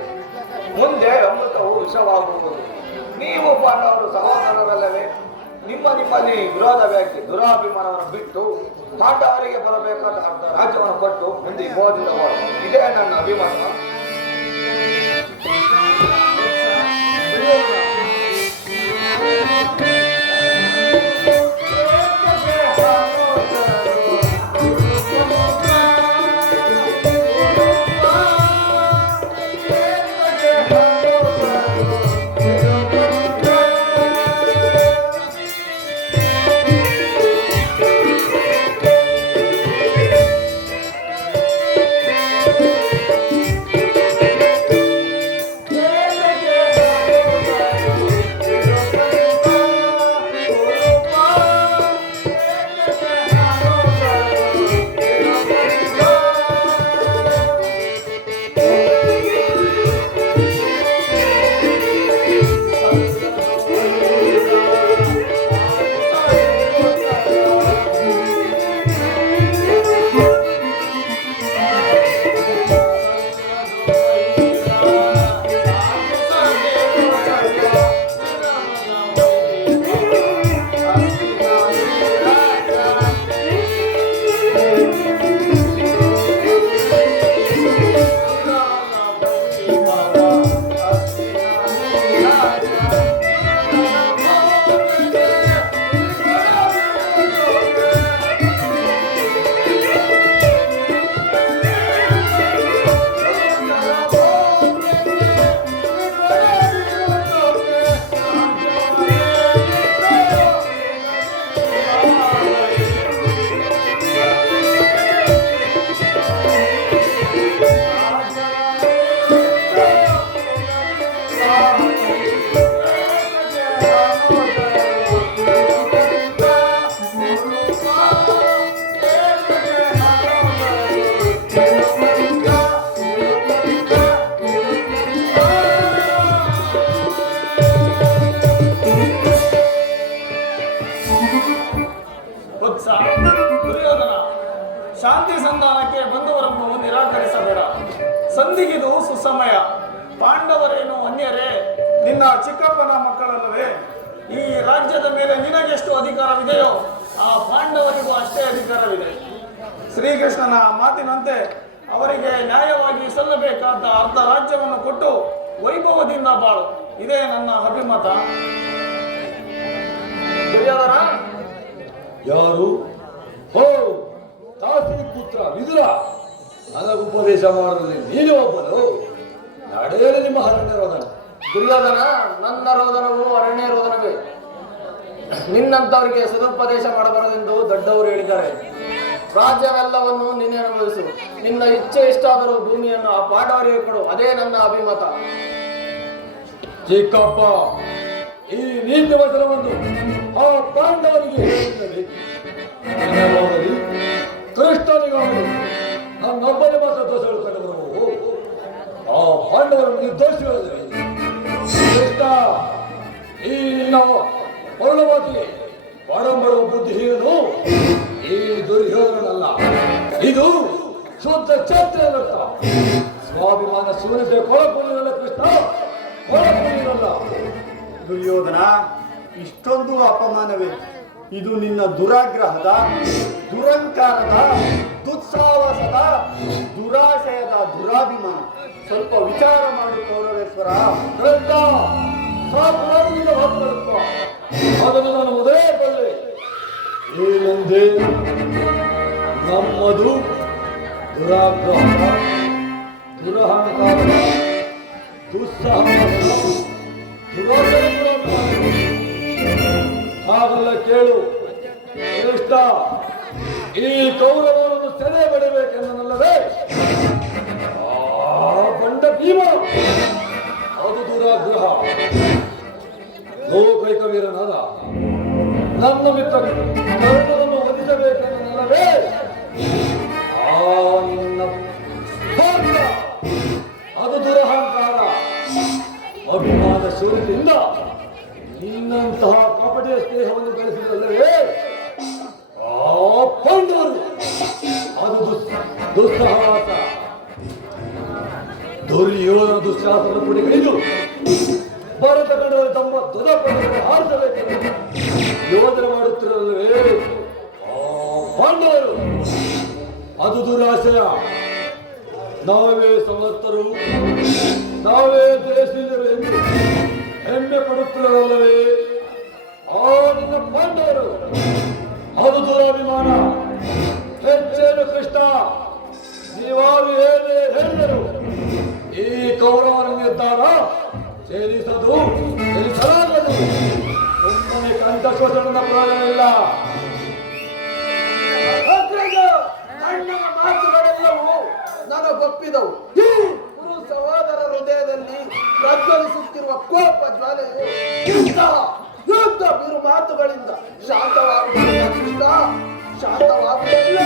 ಮುಂದೆ ಅಮೃತವು ವಿಷವಾಗುವುದು. ನೀವು ಪಾಂಡವರು ಸಹೋದರರಲ್ಲವೇ? ನಿಮ್ಮಲ್ಲಿ ವಿರೋಧ ವ್ಯಾಖ್ಯೆ ದುರಾಭಿಮಾನವನ್ನು ಬಿಟ್ಟು ಪಾಂಡವರಿಗೆ ಬರಬೇಕಾದ ಅರ್ಧ ರಾಜ್ಯವನ್ನು ಕೊಟ್ಟು ಮುಂದೆ ಮೋದಿಂದ ಇದೇ ನನ್ನ ಅಭಿಮತ. ದುರ್ಯೋಧನ, ಶಾಂತಿ ಸಂಧಾನಕ್ಕೆ ಬಂದವರನ್ನು ನಿರಾಕರಿಸಬೇಡ. ಸಂಧಿಗಿದು ಸುಸಮಯ. ಪಾಂಡವರೇನು ಅನ್ಯರೇ, ನಿನ್ನ ಚಿಕ್ಕಪ್ಪನ ಮಕ್ಕಳಲ್ಲವೇ? ಈ ರಾಜ್ಯದ ಮೇಲೆ ನಿನಗೆಷ್ಟು ಅಧಿಕಾರವಿದೆಯೋ ಆ ಪಾಂಡವರಿಗೂ ಅಷ್ಟೇ ಅಧಿಕಾರವಿದೆ. ಶ್ರೀಕೃಷ್ಣನ ಮಾತಿನಂತೆ ಅವರಿಗೆ ನ್ಯಾಯವಾಗಿ ಸಲ್ಲಬೇಕಾದ ಅರ್ಧ ರಾಜ್ಯವನ್ನು ಕೊಟ್ಟು ವೈಭವದಿಂದ ಬಾಳು. ಇದೇ ನನ್ನ ಅಭಿಮತ. ದುರ್ಯೋಧನ, ಯಾರು? ಹೋ, ತಾಸಿ ಪುತ್ರ ವಿದುರ, ನನಗುಪದೇಶ ಮಾಡಲಿ ನೀನು ಒಬ್ಬನು. ನಡೆಯಲು ನಿಮ್ಮ ಅರಣ್ಯ ರೋದನ. ದುರ್ಯೋಧನ, ನನ್ನ ರೋದನವು ಅರಣ್ಯ ರೋದನವೇ. ನಿನ್ನಂತವರಿಗೆ ಸದುಪದೇಶ ಮಾಡಬಾರದೆಂದು ದೊಡ್ಡವರು ಹೇಳಿದ್ದಾರೆ. ರಾಜ್ಯವೆಲ್ಲವನ್ನು ನೀನೇ ಅನುಭವಿಸು. ನಿನ್ನ ಇಚ್ಛೆ ಇಷ್ಟಾದರೂ ಭೂಮಿಯನ್ನು ಆ ಪಾಂಡವರಿಗೆ ಕೊಡು. ಅದೇ ನನ್ನ ಅಭಿಮತ. ಚಿಕ್ಕಪ್ಪ, ಈ ನೀತಿ ವಚನವನ್ನು ಆ ಪಾಂಡವರಿಗೆ ಹೇಳಿದ್ದರೆ ಕೃಷ್ಣನಿಗಾಗಲಿ ನನ್ನೊಬ್ಬನೇ ಮಾತ್ರ ದೋಷಗಳು ಕಂಡುಬರುವು. ಆ ಪಾಂಡವರನ್ನು ನಿರ್ದೋಷಿಗಳಿದ್ದಾರೆ. ಕೃಷ್ಣ, ಈ ನಾವು ಪೌರ್ಣವಾಗಿ ಬಾಡಂಬರುವ ಬುದ್ಧಿಹೀನನು ಈ ದುರ್ಯೋಧನಲ್ಲ. ಇದು ಶುದ್ಧ ಛಾತ್ರೆಯಲ್ಲ. ಸ್ವಾಭಿಮಾನ ಶೂನ್ಯತೆ ಕೊಳಪುಳಿರಲ್ಲ. ಕೃಷ್ಣ, ಕೊಳಪುಳಿರಲ್ಲ. ದುರ್ಯೋಧನ, ಇಷ್ಟೊಂದು ಅಪಮಾನವೇ? ಇದು ನಿನ್ನ ದುರಾಗ್ರಹದ, ದುರಂಕಾರದ, ದುಸ್ಸಾಹಸದ, ದುರಾಶಯದ ದುರಾಭಿಮಾನ. ಸ್ವಲ್ಪ ವಿಚಾರ ಮಾಡು ಕೌರವೇಶ್ವರ. ಕೃಷ್ಣ, ಸಾಕುವುದರಿಂದ ಮಾತನಾಡುತ್ತ ಅದನ್ನು ನಾನು ಮೊದಲೇ ಬಲ್ಲೆ. ಈ ಮುಂದೆ ನಮ್ಮದು ದುರಾಗ್ರಹ, ದುರಹಂಕಾರ, ದುಸ್ಸಾಹಸ, ಹಾಗೆಲ್ಲ ಕೇಳು ಕೃಷ್ಣ. ಈ ಕೌರವರನ್ನು ಸೆರೆ ಬಡಿಬೇಕೆನ್ನಲ್ಲವೇ ಆ ಬಂಡ ಭೀಮ, ಅದು ದುರಾಗ್ರಹ. ಲೋಕೈಕ ವೀರನಾದ ನನ್ನ ಮಿತ್ರ ಕರ್ಣನನ್ನು ವಧಿಸಬೇಕೆನ್ನಲ್ಲವೇ ಆ ನಿನ್ನ ಭಾಗ್ಯ, ಅದು ದುರಹಂಕಾರ. ಅಭಿಮಾನ ಶೂನ್ಯತೆಯಿಂದ ನಿನ್ನಂತಹ ಕಪಟಿಯ ಸ್ನೇಹವನ್ನು ಗಳಿಸಿದಲ್ಲವೇ ಆ ಪಾಂಡವರು, ಅದು ದುಸ್ಸಾಹಸ. ದುರ್ಯೋಧನ ದುಶ್ಯಾಸನ ಪುಡಿಗಳಿದ್ದು ಭರತ ಕಂಡವರು ತಮ್ಮ ಧ್ವಜ ಪದವನ್ನು ಹಾರಿಸಬೇಕೆಂದು ಯೋಧನೆ ಮಾಡುತ್ತಿರಲ್ವೇ ಆ ಪಾಂಡವರು ಅದು ದುರಾಶಯ. ನಾವೇ ಸಮರ್ಥರು, ನಾವೇ ದೇಶೀಯರು ಎಂದು ಹೆಮ್ಮೆ ಪಡುತ್ತಿರಲ್ಲವೇ ಆ ನಿನ್ನ ಪಾಂಡವರು ಅದು ದುರಾಭಿಮಾನ. ಹೆಚ್ಚೇನು ಕೃಷ್ಣ, ನೀವಾಗಿ ಹೇಳಿದರು ಈ ಕೌರವನ ನಿರ್ಧಾರ ಛೇದಿಸಲಾಗದು. ಸುಮ್ಮನೆ ಕಂಠಶೋಷಣದ ಪ್ರಯೋಜನವಿಲ್ಲ. ಅಣ್ಣನ ಮಾತುಗಳೆಲ್ಲವೂ ನನಗೊಪ್ಪಿದವು. ಈ ಗುರು ಸಹೋದರ ಹೃದಯದಲ್ಲಿ ಪ್ರಜ್ವಲಿಸುತ್ತಿರುವ ಕೋಪ ಜ್ವಾಲೆಯು ಯುದ್ಧ ಬಿರು ಮಾತುಗಳಿಂದ ಶಾಂತವಾಗುವುದಿಲ್ಲ ಕೃಷ್ಣ, ಶಾಂತವಾಗುವುದಿಲ್ಲ.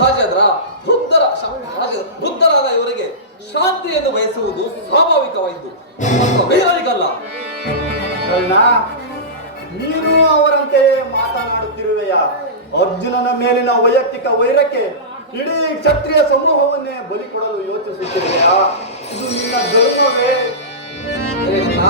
ರಾಜೇಂದ್ರ ವೃದ್ಧರಾದ ಇವರಿಗೆ ಶಾಂತಿಯನ್ನು ಬಯಸುವುದು ಸ್ವಾಭಾವಿಕವಾಯಿತು, ವೈರಾರಿಕಲ್ಲ. ಕರ್ಣ, ನೀನು ಅವರಂತೆಯೇ ಮಾತನಾಡುತ್ತಿರುವೆಯ. ಅರ್ಜುನನ ಮೇಲಿನ ವೈಯಕ್ತಿಕ ವೈರಕ್ಕೆ ಇಡೀ ಕ್ಷತ್ರಿಯ ಸಮೂಹವನ್ನೇ ಬಲಿ ಕೊಡಲು ಯೋಚಿಸುತ್ತಿರುವೆಯಾ? ಇದು ನಿನ್ನ ಧರ್ಮವೇ? ಕೃಷ್ಣ,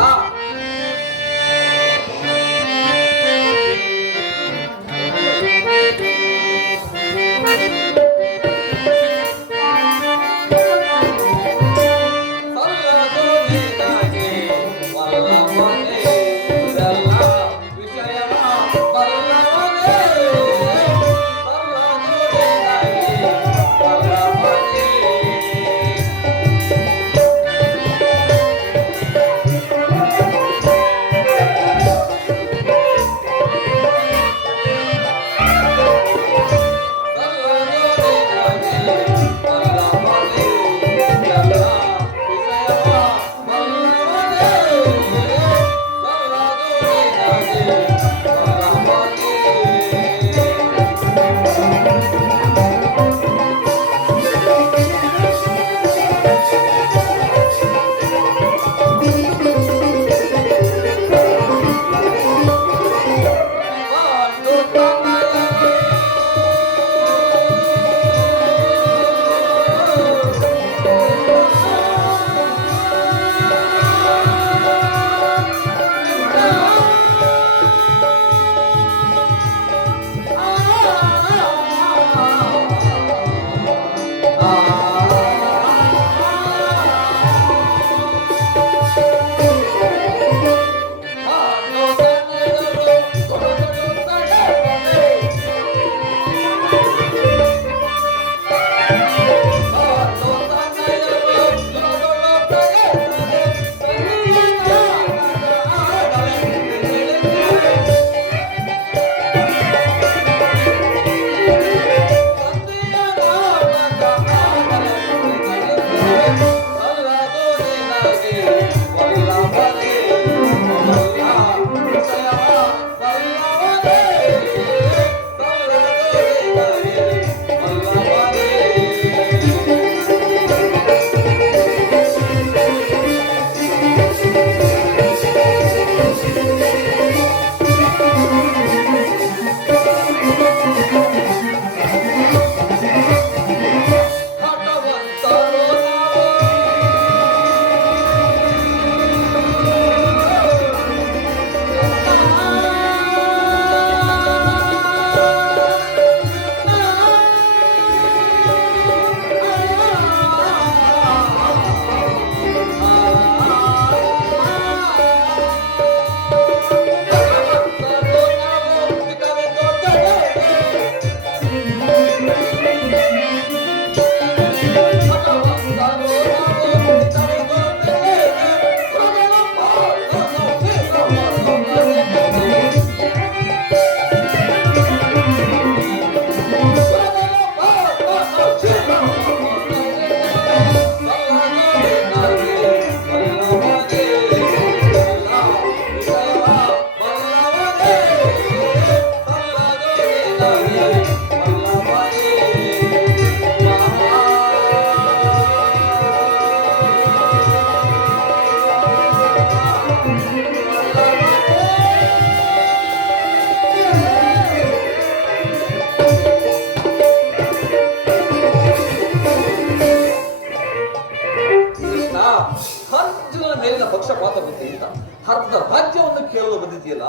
ಪಕ್ಷಪಾತ ಬುದ್ಧಿಯಿಂದ ಅರ್ಧ ರಾಜ್ಯವನ್ನು ಕೇಳಲು ಬಂದಿದೆಯಲ್ಲ,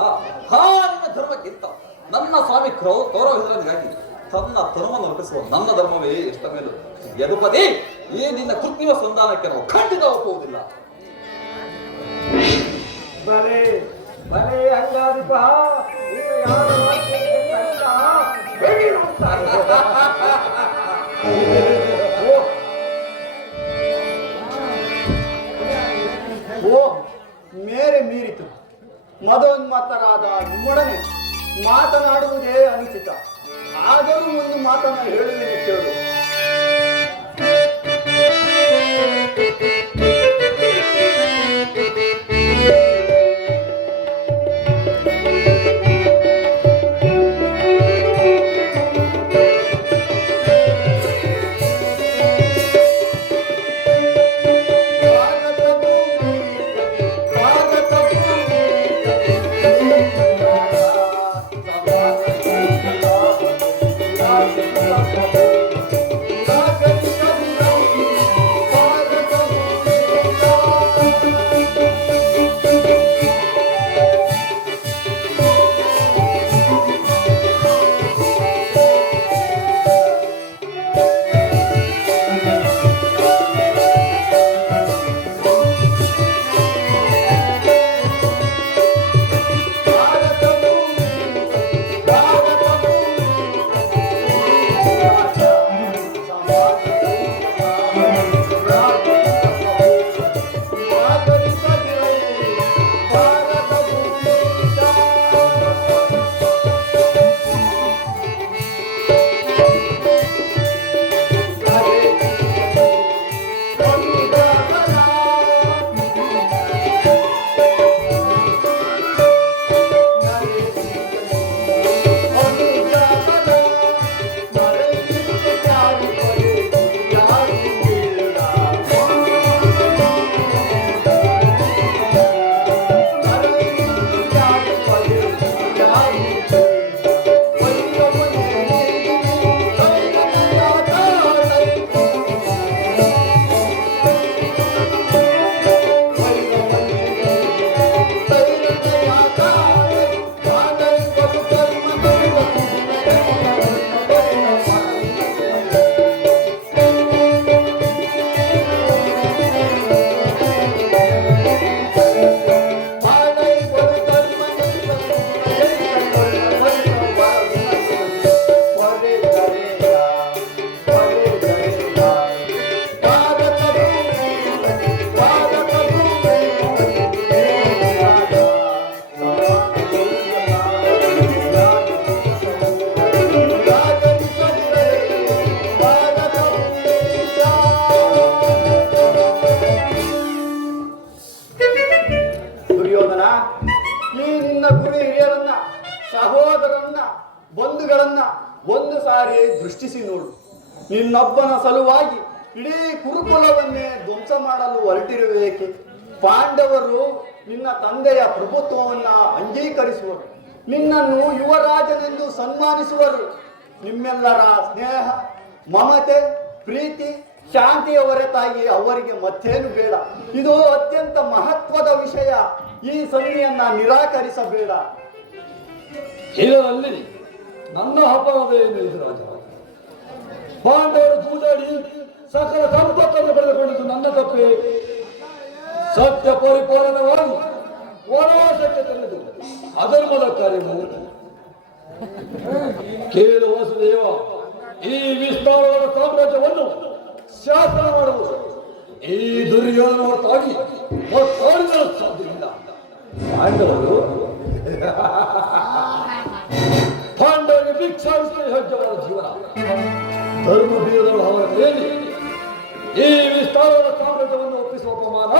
ನಿನ್ನ ಧರ್ಮಕ್ಕಿಂತ ನನ್ನ ಸ್ವಾಮಿ ಕೌರವರಿಗಾಗಿ ತನ್ನ ಧರ್ಮವನ್ನು ರೂಪಿಸುವ ನನ್ನ ಧರ್ಮವೇ ಎಷ್ಟ ಮೇಲು. ಯದುಪತಿ, ಈ ನಿನ್ನ ಕೃತ್ರಿಮ ಸಂಧಾನಕ್ಕೆ ನಾವು ಖಂಡಿತ ಒಪ್ಪುವುದಿಲ್ಲ. ಬಲೆ ಬಲೆ ಅಂಗಾಧಿಪ, ಓ ಮೇರೆ ಮೀರಿತು. ಮದೋನ್ಮತ್ತರಾದ ನಿಮ್ಮೊಡನೆ ಮಾತನಾಡುವುದೇ ಅನುಚಿತ. ಆದರೂ ಒಂದು ಮಾತನ್ನು ಹೇಳುತ್ತೇನೆ ಕೇಳು. ಈ ನಿನ್ನ ಗುರು ಹಿರಿಯರನ್ನ, ಸಹೋದರನ್ನ, ಬಂಧುಗಳನ್ನ ಒಂದು ಸಾರಿ ದೃಷ್ಟಿಸಿ ನೋಡು. ನಿನ್ನೊಬ್ಬನ ಸಲುವಾಗಿ ಇಡೀ ಕುರುಕುಲವನ್ನೇ ಧ್ವಂಸ ಮಾಡಲು ಹೊರಟಿರುವೇಕೆ? ಪಾಂಡವರು ನಿನ್ನ ತಂದೆಯ ಪ್ರಭುತ್ವವನ್ನ ಅಂಗೀಕರಿಸುವರು, ನಿನ್ನನ್ನು ಯುವರಾಜನೆಂದು ಸನ್ಮಾನಿಸುವರು. ನಿಮ್ಮೆಲ್ಲರ ಸ್ನೇಹ, ಮಮತೆ, ಪ್ರೀತಿ, ಶಾಂತಿಯ ಹೊರತಾಗಿ ಅವರಿಗೆ ಮತ್ತೇನು ಬೇಡ. ಇದು ಅತ್ಯಂತ ಮಹತ್ವದ ವಿಷಯ. ಈ ಸಂಧಿಯನ್ನ ನಿರಾಕರಿಸಬೇಡ. ಇದರಲ್ಲಿ ನನ್ನ ಅಪರಾಧ ಏನು ಇದು ರಾಜ? ಪಾಂಡವರು ಕೂದಾಡಿ ಸಕಲ ಸಂಪತ್ತನ್ನು ಪಡೆದುಕೊಂಡಿದ್ದು ನನ್ನ ತಪ್ಪೇ. ಸತ್ಯ ಪರಿಪಾಲನವಾಗಿ ವನವಾಸಕ್ಕೆ ತಂದಿದ್ದು ಅಧರ್ಮದ ಕಾರ್ಯವು. ಕೇಳು ವಸುದೇವ, ಈ ವಿಸ್ತಾರವಾದ ಸಾಮ್ರಾಜ್ಯವನ್ನು ಶಾಸನ ಮಾಡುವುದು ಈ ದುರ್ಯೋಧನ ಹೊರತಾಗಿ ಮತ್ತಾರಿಗೂ ಸಾಧ್ಯವಿಲ್ಲ. ಪಾಂಡವರಿಗೆ ಭಿಕ್ಷಾವಿಸಿ ಯೋಗ್ಯವಾದ ಜೀವನ, ಧರ್ಮ ಬೀರದವರು ಅವರ ಕೈಯಲ್ಲಿ ಈ ವಿಸ್ತಾರವಾದ ಸಾಮ್ರಾಜ್ಯವನ್ನು ಒಪ್ಪಿಸುವ ಅಪಮಾನ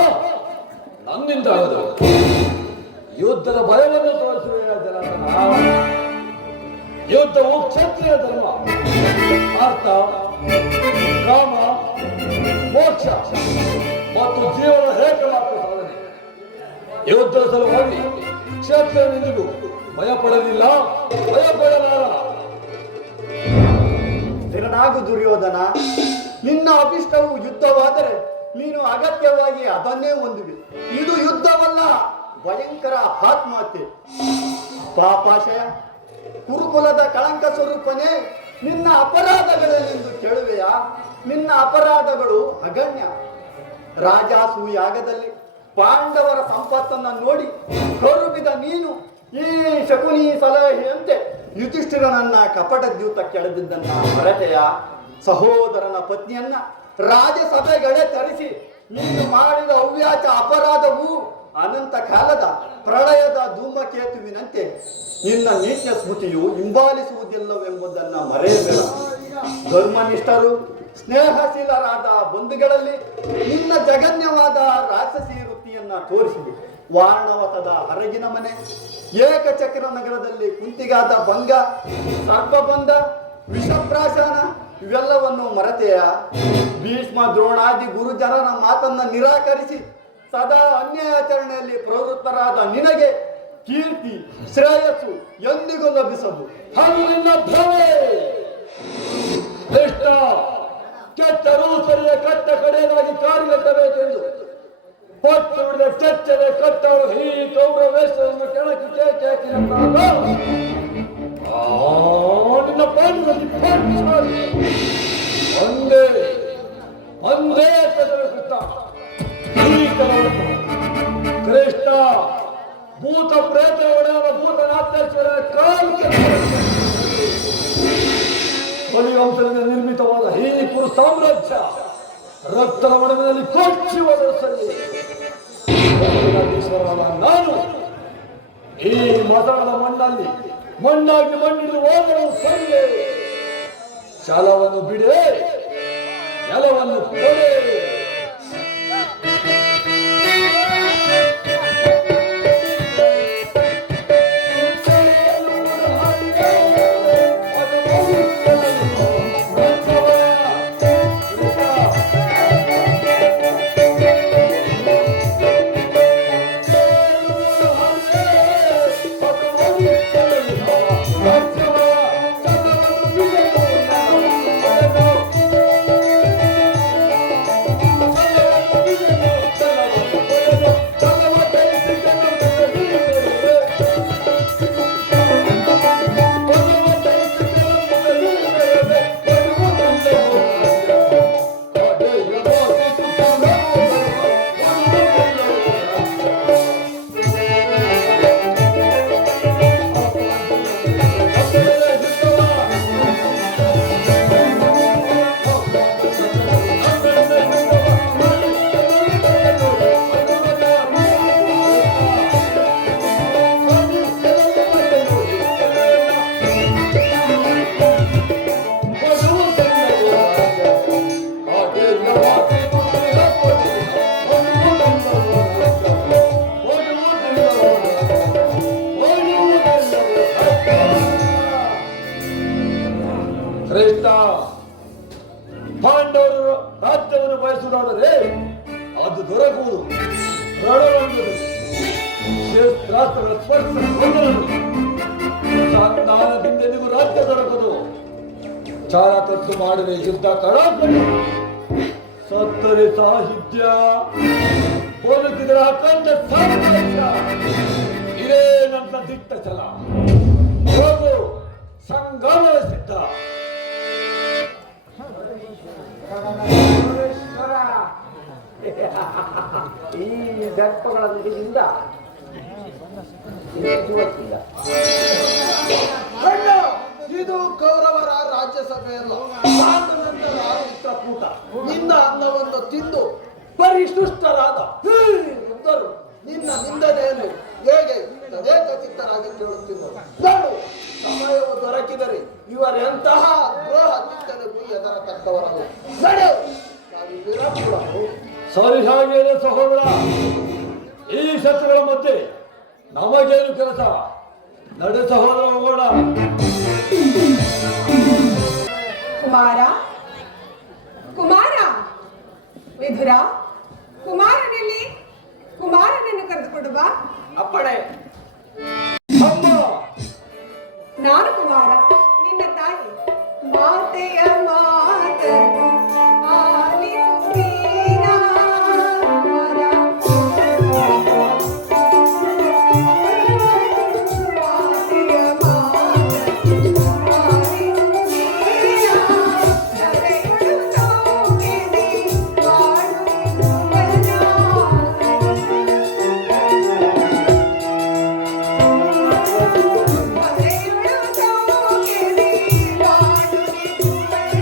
ನನ್ನಿಂದ ಆಗದು. ಯುದ್ಧದ ಭಯವನ್ನು ತೋರಿಸುವ ಜನಾರ್ದನ. ಯುದ್ಧವು ಕ್ಷತ್ರಿಯ ಧರ್ಮ, ಅರ್ಥ, ಕಾಮ, ಮೋಕ್ಷ ಮತ್ತು ಜೀವನ ಹೇಕಲಾಗುವ ಸಾಧನೆ. ಯುದ್ಧದ ಸಲುವಾಗಿ ಕ್ಷತ್ರಿಯನಿಂದಿಗೂ ಭಯಪಡಲಿಲ್ಲ, ಭಯಪಡಲಾರ. ಸ್ಥಿರನಾಗು ದುರ್ಯೋಧನ. ನಿನ್ನ ಅಭಿಷ್ಟವು ಯುದ್ಧವಾದರೆ ನೀನು ಅಗತ್ಯವಾಗಿ ಅದನ್ನೇ ಹೊಂದಿವೆ. ಇದು ಯುದ್ಧವಲ್ಲ, ಭಯಂಕರ ಆತ್ಮಹತ್ಯೆ. ಪಾಪಾಶಯ, ಕುರುಕುಲದ ಕಳಂಕ ಸ್ವರೂಪನೇ, ನಿನ್ನ ಅಪರಾಧಗಳೇನೆಂದು ಕೇಳುವೆಯಾ? ನಿನ್ನ ಅಪರಾಧಗಳು ಅಗಣ್ಯ. ರಾಜಾಸೂಯಾಗದಲ್ಲಿ ಪಾಂಡವರ ಸಂಪತ್ತನ್ನ ನೋಡಿ ಕರುಬಿದ ನೀನು ಈ ಶಕುನಿ ಸಲಹೆಯಂತೆ ಯುಧಿಷ್ಠಿರನನ್ನ ಕಪಟ ದ್ಯೂತಕ್ಕೆ ಎಳೆದಿದ್ದನ್ನ ಮರೆತೆಯ? ಸಹೋದರನ ಪತ್ನಿಯನ್ನ ರಾಜಸಭೆಗಳೇ ತರಿಸಿ ನೀನು ಮಾಡಿದ ಅವ್ಯಾಚ ಅಪರಾಧವು ಅನಂತ ಕಾಲದ ಪ್ರಳಯದ ಧೂಮಕೇತುವಿನಂತೆ ನಿನ್ನ ನೀತ್ಯ ಸ್ಮೃತಿಯು ಹಿಂಬಾಲಿಸುವುದಿಲ್ಲವೆಂಬುದನ್ನು ಮರೆಯಬೇಡ. ಧರ್ಮನಿಷ್ಠರು, ಸ್ನೇಹಶೀಲರಾದ ಬಂಧುಗಳಲ್ಲಿ ನಿನ್ನ ಜಗನ್ಯವಾದ ರಾಕ್ಷಸಿ ವೃತ್ತಿಯನ್ನ ತೋರಿಸಿದೆ. ವಾರಣವತದ ಹರಗಿನ ಮನೆ, ಏಕಚಕ್ರ ನಗರದಲ್ಲಿ ಕುಂತಿಗಾದ ಭಂಗ, ಸರ್ಪಬಂಧ, ವಿಷಪ್ರಾಶನ ಇವೆಲ್ಲವನ್ನು ಮರೆತೆಯ? ಭೀಷ್ಮ ದ್ರೋಣಾದಿ ಗುರುಜನರ ಮಾತನ್ನ ನಿರಾಕರಿಸಿ ಸದಾ ಅನ್ಯಾಯಾಚರಣೆಯಲ್ಲಿ ಪ್ರವೃತ್ತರಾದ ನಿನಗೆ ಕೀರ್ತಿ, ಶ್ರೇಯಸ್ಸು ಎಂದಿಗೂ ಲಭಿಸದು. ಹಂಗಿನ ಭ್ರಮೆ ಕೌರವೇಶ್ವರನ್ನು ಕೆಳಕ್ಕೆ ಕೇಕಿನಂತಾಗ ನಿನ್ನ ಪಾಠದಲ್ಲಿ ಒಂದೇ ಒಂದೇ ಕೃಷ್ಣ ಕೃಷ್ಣ ಭೂತ ಪ್ರೇತ ಒಡೆಯವ ಭೂತನಾಥೇಶ್ವರ ಬಲಿವಂಶದಿಂದ ನಿರ್ಮಿತವಾದ ಈ ಕುರು ಸಾಮ್ರಾಜ್ಯ ರಕ್ತದ ಒಡವಿನಲ್ಲಿ ಕೊಚ್ಚಿ ಒದರಿಸಲಿ. ನಾನು ಈ ಮತಗಳ ಮಣ್ಣಾಗಿ ಮಣ್ಣಿಗೆ ಹೋಗಲು ಸರಿಯೇ. ಛಲವನ್ನು ಬಿಡೆ, ಎಲವನ್ನು ಕೊಡೆ. ಶ್ರೇಷ್ಠ ಪಾಂಡವರು ರಾಜ್ಯವನ್ನು ಬಯಸುವುದಾದರೆ ಅದು ದೊರಕುವುದು ರಣರಂಗದಲ್ಲಿ ಶಸ್ತ್ರಾಸ್ತ್ರಗಳ ಸ್ಪರ್ಶ ಸಂಧಾನದಿಂದ ನೀವು ರಾಜ್ಯ ದೊರಕುವುದು. ಚಾರಕತ್ತು ಮಾಡುವೆ ಯುದ್ಧ ಕಳಕಳಿ ಸತ್ತರೆ ಸಾಹಿತ್ಯ ಬದುಕಿದರೆ ಅಖಂಡ ಸಾಮ್ರಾಜ್ಯ. ಇದೇ ನನ್ನ ದಿಟ್ಟ ಛಲ. ಹೋಗು ಸಂಗಮದ ಸಿದ್ಧ. ಈ ದರ್ಪಗಳ ನುಡಿಯಿಂದ ಇದು ಕೌರವರ ರಾಜ್ಯಸಭೆಯಲ್ಲ, ಪಾಂಡವರ ಚಿತ್ರಕೂಟ. ನಿನ್ನ ಅನ್ನವನ್ನು ತಿಂದು ಪರಿಶುಷ್ಟರಾದ ವೃದ್ಧರು ನಿನ್ನ ನಿಂದನೆಯನ್ನು ಹೇಗೆ ತದೇಕಚಿತ್ತರಾಗಿ ಕೇಳುತ್ತಿದ್ದರು. ನೋಡು, ಸಮಯವು ದೊರಕಿದರೆ ಇವರೆಂತಹ ದ್ರೋಹ ಚಿತ್ತನೆಗೂ ಎದರತಕ್ಕವರಲ್ಲ. ನಡೆಯು, ನಾವು ಸರಿ ಹಾಗೇನೆ ಸಹೋದರ. ಈ ಶತ್ರುಗಳ ಮಧ್ಯೆ ನಮಗೇನು ಕೆಲಸ? ನಡೆ ಸಹೋದರ, ಹೋಗೋಣ. ಕುಮಾರ ಕುಮಾರ ವಿಧುರ, ಕುಮಾರನಲ್ಲಿ ಕುಮಾರನನ್ನು ಕರೆದುಕೊಂಡು ಬಾ. ಅಪ್ಪಣೆ. ಅಮ್ಮ, ನಾನು ಕುಮಾರ, ನಿನ್ನ ತಾಯಿ. ಮಾತೆಯ ಮಾತನ್ನು ಆಲಿಸುತ್ತೀರ ಕುಮಾರ. ಮಾತೆಯ ಮಾತನ್ನು ಆಲಿಸುತ್ತೀರ. ನವೆಗಳು ಸೌಖ್ಯದಿ ಬಾಳುವನ. ನವೆಗಳು ಸೌಖ್ಯದಿ ಬಾಳುವನ.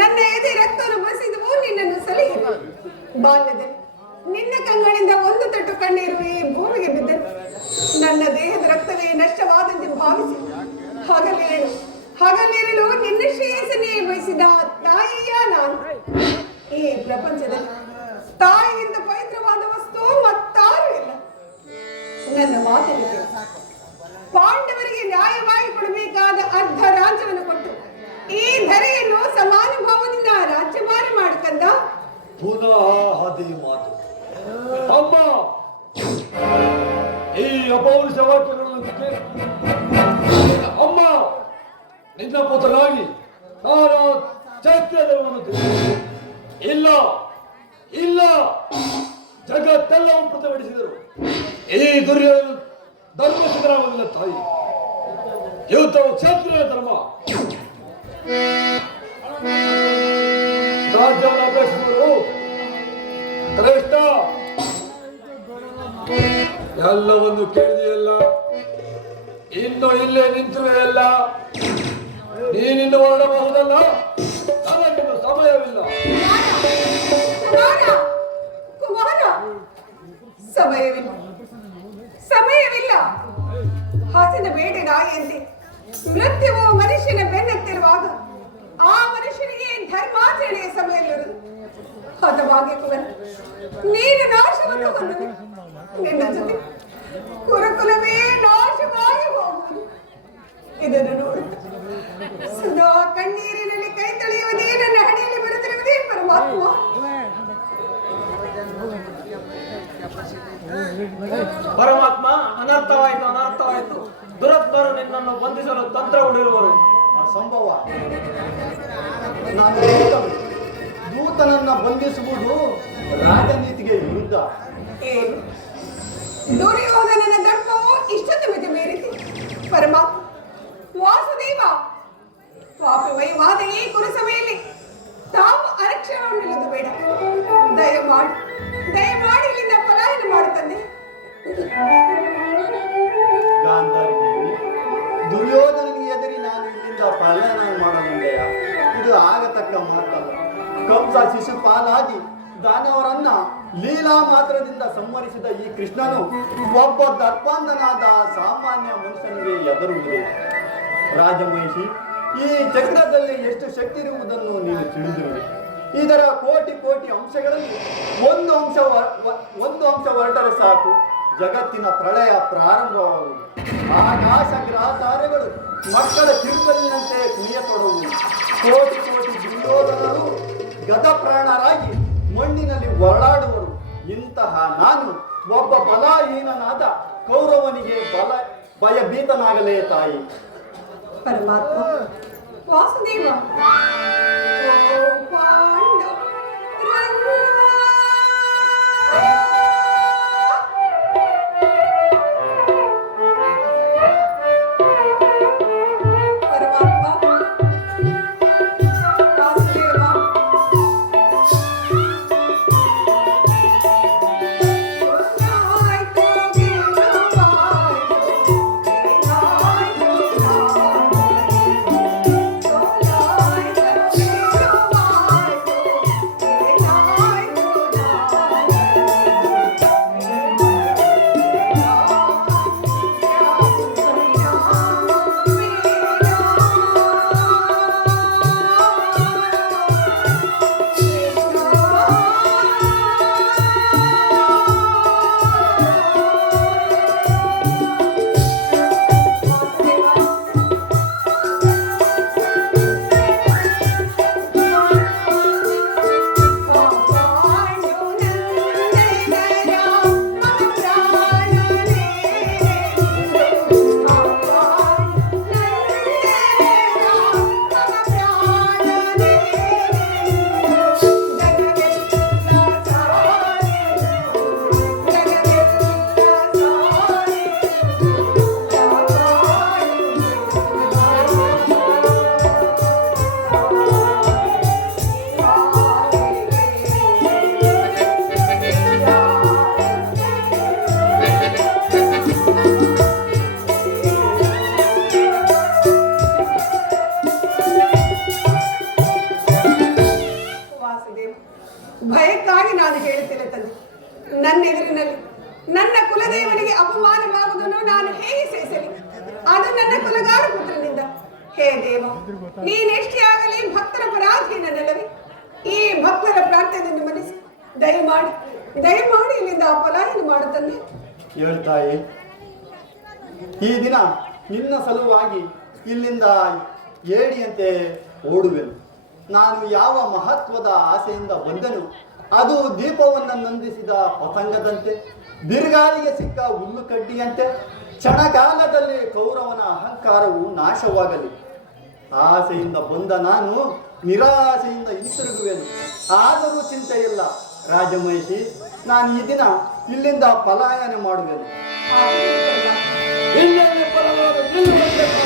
ನನ್ನ ಎದೆ ರಕ್ತವನ್ನು ಬಸಿದುವು ನಿನ್ನನ್ನು ಸಲಹೆ ಬಾಲ್ಯದಲ್ಲಿ ನಿನ್ನ ಕಂಗಳಿಂದ ಒಂದು ತೊಟ್ಟು ಕಣ್ಣೀರು ಈ ಭೂಮಿಗೆ ಬಿದ್ದರು. ನನ್ನ ದೇಹದ ರಕ್ತವೇ ನಷ್ಟವಾದಂತೆ ಭಾವಿಸಿ ಹಗಲಿರಲು ನಿನ್ನ ಶ್ರೇಯಸ್ಸನ್ನೇ ಬಯಸಿದ ತಾಯಿಯ ನಾನು. ಈ ಪ್ರಪಂಚದಲ್ಲಿ ತಾಯಿಯಿಂದ ಪವಿತ್ರವಾದ ವಸ್ತು ಮತ್ತಾರೂ ಇಲ್ಲ. ನನ್ನ ಮಾತಿನ ಪಾಂಡವರಿಗೆ ನ್ಯಾಯವಾಗಿ ಕೊಡಬೇಕಾದ ಅರ್ಧ ರಾಜ್ಯವನ್ನು ಕೊಟ್ಟು ಈ ಧರೆಯನ್ನು ಸಮಾನುಭಾವದಿಂದ ರಾಜ್ಯಭಾರ ಮಾಡಿಕಂದ. ಪುನಃ ಅದೇ ಮಾತು. ಅಮ್ಮ, ಈ ಅಪೌರುಷ ವಾಕ್ಯಗಳನ್ನು ಕೇಳಿ ಅಮ್ಮ, ನಿನ್ನ ಪುತ್ರನಾಗಿ ನಾನು ಚಕ್ರದೇವವನ್ನು ಇಲ್ಲ ಇಲ್ಲ ಜಗತ್ತೆಲ್ಲವೂ ಪ್ರತಿಭಟಿಸಿದರು. ಈ ದುರ್ಯೋಧನ ಧರ್ಮ ಸಿದ್ಧರಾಮಲಿಲ್ಲ ತಾಯಿ. ಯುದ್ಧವು ಕ್ಷತ್ರಿಯ ಧರ್ಮ. ರಾಜ್ಯವನ್ನು ಅಪೇಕ್ಷಿಸಿದರು ಶ್ರೇಷ್ಠ. ಎಲ್ಲವನ್ನು ಕೇಳಿದೆಯಲ್ಲ, ಇನ್ನು ಇಲ್ಲೇ ನಿಂತಿರುವೆಯಲ್ಲ. ನೀನಿನ್ನು ಹೊರಡಬಹುದಲ್ಲ, ಅದಕ್ಕಿನ್ನು ಸಮಯವಿಲ್ಲ. ಕುಮಾರ, ಸಮಯವಿಲ್ಲ. ಹಸಿದ ಬೇಟೆ ನಾಯಿಯಂತೆ ಮೃತ್ಯುವು ಮನುಷ್ಯನ ಬೆನ್ನತ್ತಿರುವಾಗ ಆ ಮನುಷ್ಯನಿಗೆ ಧರ್ಮಾಚರಣೆಯ ಸಮಯವಿರುವುದು. ಹದವಾಗಿ ಕುಮಾರ, ನೀನು ನಾಶವನ್ನು ಹೊಂದಲು ನಿನ್ನ ಜೊತೆ ಕುರುಕುಲವೇ ನಾಶವಾಗಿ ಹೋಗುವುದು. ಇದನ್ನು ನೋಡುತ್ತ ಸದಾ ಕಣ್ಣೀರಿನಲ್ಲಿ ಕೈ ತೊಳೆಯುವುದೇ ನನ್ನ ಹಣೆಯಲ್ಲಿ ಬರುತ್ತಿರುವುದೇ ಪರಮಾತ್ಮ. ಪರಮಾತ್ಮ, ಅನರ್ಥವಾಯಿತು. ದುರತ್ಮರು ನಿನ್ನನ್ನು ಬಂಧಿಸಲು ತಂತ್ರ ಹೂಡಿರುವರು. ಸಂಭವ ನಾನು ದೂತನನ್ನ ಬಂಧಿಸುವುದು ರಾಜನೀತಿಗೆ ವಿರುದ್ಧ. ಏನು ದುರ್ಯೋಧನನ ಧರ್ಮವು ಇಷ್ಟದ ಮಿತಿ ಮೀರಿತು. ಪರಮಾತ್ಮ ವಾಸುದೇವ, ಪಾಪಮಯವಾದ ಈ ಕುರುಸಭೆಯಲ್ಲಿ ತಾವು ಅರಕ್ಷಣವನ್ನು ನಿಲ್ಲದು ಬೇಡ. ದಯಮಾಡಿ ಇಲ್ಲಿಂದ ಪಲಾಯನ ಮಾಡುತ್ತಂದೆ. ಗಾಂಧಾರಿ ದೇವಿ, ದುರ್ಯೋಧನಿಗೆ ಎದುರಿ ನಾನು ಇಲ್ಲಿಂದ ಪಲಾಯನ ಮಾಡಬಂದೆಯ? ಇದು ಆಗತಕ್ಕ ಮಾತಲ್ಲ. ಕಂಸ ಶಿಶುಪಾಲಾಗಿ ದಾನವರನ್ನ ಲೀಲಾ ಮಾತ್ರದಿಂದ ಸಂಹರಿಸಿದ ಈ ಕೃಷ್ಣನು ಒಬ್ಬ ದರ್ಪಾಂಧನಾದ ಸಾಮಾನ್ಯ ಮನುಷ್ಯನಿಗೆ ಎದುರುವುದು. ರಾಜಮಹಿಷಿ, ಈ ಚಕ್ರದಲ್ಲಿ ಎಷ್ಟು ಶಕ್ತಿ ಇರುವುದನ್ನು ನೀನು ತಿಳಿದಿರುವೆ. ಇದರ ಕೋಟಿ ಕೋಟಿ ಅಂಶಗಳಲ್ಲಿ ಒಂದು ಅಂಶ ಹೊರಟರೆ ಸಾಕು, ಜಗತ್ತಿನ ಪ್ರಳಯ ಪ್ರಾರಂಭವಾಗುವುದು. ಆಕಾಶ ಗ್ರಹ ತಾರೆಗಳು ಮಕ್ಕಳ ಕಿರುಕಲಿನಂತೆ ಕುಣಿಯತೊಡಗುವುದು. ಕೋಟಿ ಕೋಟಿ ದುರ್ಯೋಧನರು ಗತಪ್ರಾಣರಾಗಿ ಮಣ್ಣಿನಲ್ಲಿ ಹೊರಳಾಡುವರು. ಇಂತಹ ನಾನು ಒಬ್ಬ ಬಲಹೀನನಾದ ಕೌರವನಿಗೆ ಭಯಭೀತನಾಗಲೇ ತಾಯಿ. ಪರಮಾತ್ಮ ವಾಸುದೇವ, ಭಯಕ್ಕಾಗಿ ನಾನು ಹೇಳುತ್ತೇನೆ ತಂದೆ. ನನ್ನ ಎದುರಿನಲ್ಲಿ ನನ್ನ ಕುಲದೇವನಿಗೆ ಅಪಮಾನವಾಗುವುದನ್ನು ನಾನು ಹೇಗೆ ಸಹಿಸಲಿ? ಅದು ನನ್ನ ಕುಲಗಾರ ಪುತ್ರನಿಂದ. ಹೇ ದೇವ, ನೀನೆಷ್ಟೇ ಆಗಲಿ ಭಕ್ತರ ಪರಾಧೀನನಲ್ಲವೇ? ಈ ಭಕ್ತರ ಪ್ರಾರ್ಥನೆಯನ್ನು ಮನಸ್ಸು ದಯಮಾಡಿ ಇಲ್ಲಿಂದ ಪಲಾಯನ ಮಾಡುತ್ತಂದೆ. ಹೇಳ್ತಾಯಿ, ಈ ದಿನ ನಿನ್ನ ಸಲುವಾಗಿ ಇಲ್ಲಿಂದ ಏಡಿಯಂತೆ ಓಡುವೆನು. ನಾನು ಯಾವ ಮಹತ್ವದ ಆಸೆಯಿಂದ ಬಂದನು, ಅದು ದೀಪವನ್ನು ನಂದಿಸಿದ ಪತಂಗದಂತೆ, ಬಿರುಗಾಳಿಗೆ ಸಿಕ್ಕ ಹುಲ್ಲು ಕಡ್ಡಿಯಂತೆ ಕ್ಷಣಕಾಲದಲ್ಲಿ ಕೌರವನ ಅಹಂಕಾರವು ನಾಶವಾಗಲಿ. ಆಸೆಯಿಂದ ಬಂದ ನಾನು ನಿರಾಸೆಯಿಂದ ಹಿಂತಿರುಗುವೆನು. ಆದರೂ ಚಿಂತೆ ಇಲ್ಲ ರಾಜಮಹಿಷಿ, ನಾನು ಈ ದಿನ ಇಲ್ಲಿಂದ ಪಲಾಯನ ಮಾಡುವೆನು. ಇನ್ನೊಂದು ಪರವಾದ ನಿಲ್ಲಬೇಕು.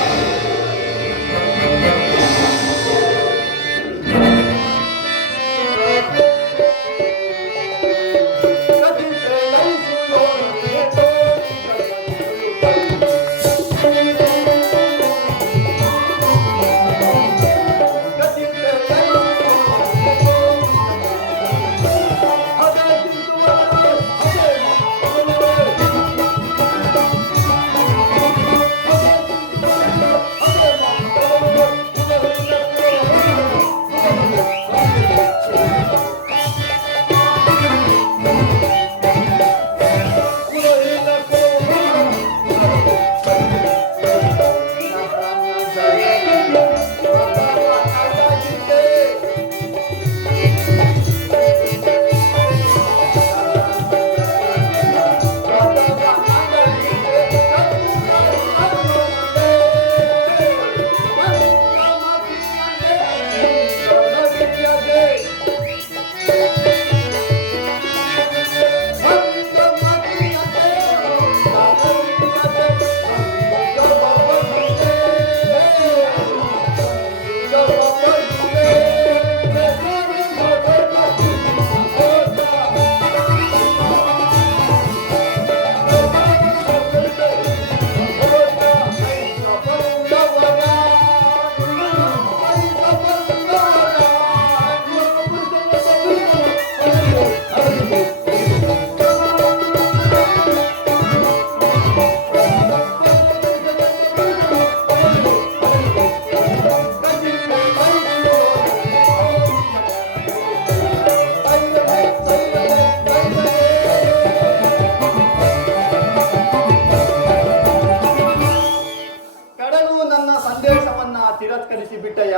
ತಿರಸ್ಕರಿಸಿ ಬಿಟ್ಟಯ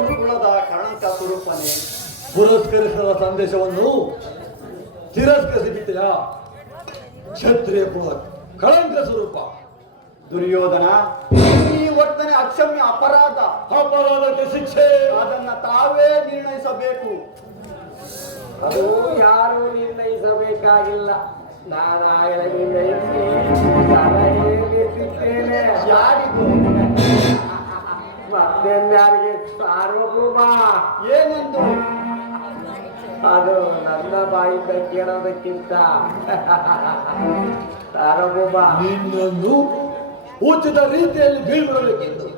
ಗುರುಕುಲದ ಕಳಂಕ ಸ್ವರೂಪನೇ. ಪುರಸ್ಕರಿಸಿದ ಸಂದೇಶವನ್ನು ತಿರಸ್ಕರಿಸಿ ಬಿಟ್ಟೆಯ ಕ್ಷತ್ರಿಯ ಕುಲ ಕಳಂಕ ಸ್ವರೂಪ. ದುರ್ಯೋಧನ, ಈ ವರ್ತನೆ ಅಕ್ಷಮ್ಯ ಅಪರಾಧ. ಅಪರಾಧಕ್ಕೆ ಶಿಕ್ಷೆ ಅದನ್ನ ತಾವೇ ನಿರ್ಣಯಿಸಬೇಕು. ಅದು ಯಾರು ನಿರ್ಣಯಿಸಬೇಕಾಗಿಲ್ಲ, ನಾನಾಗಲೇ ನಿರ್ಣಯಿಸಿ ಸಲಹೆಯಲ್ಲಿದ್ದೇನೆ. ಯಾರಿಗೂ ಮತ್ತೆಂದಾರಿಗೆ ಸಾರ್ವಭೌಮ ಏನೆಂದು ಅದು ನನ್ನ ಬಾಯಿಂದ ಕೇಳೋದಕ್ಕಿಂತ ಸಾರ್ವಭೌಮ ನಿನ್ನನ್ನು ಉಚಿತ ರೀತಿಯಲ್ಲಿ ಬೀಳ್ಬಿಡಬೇಕೆಂದು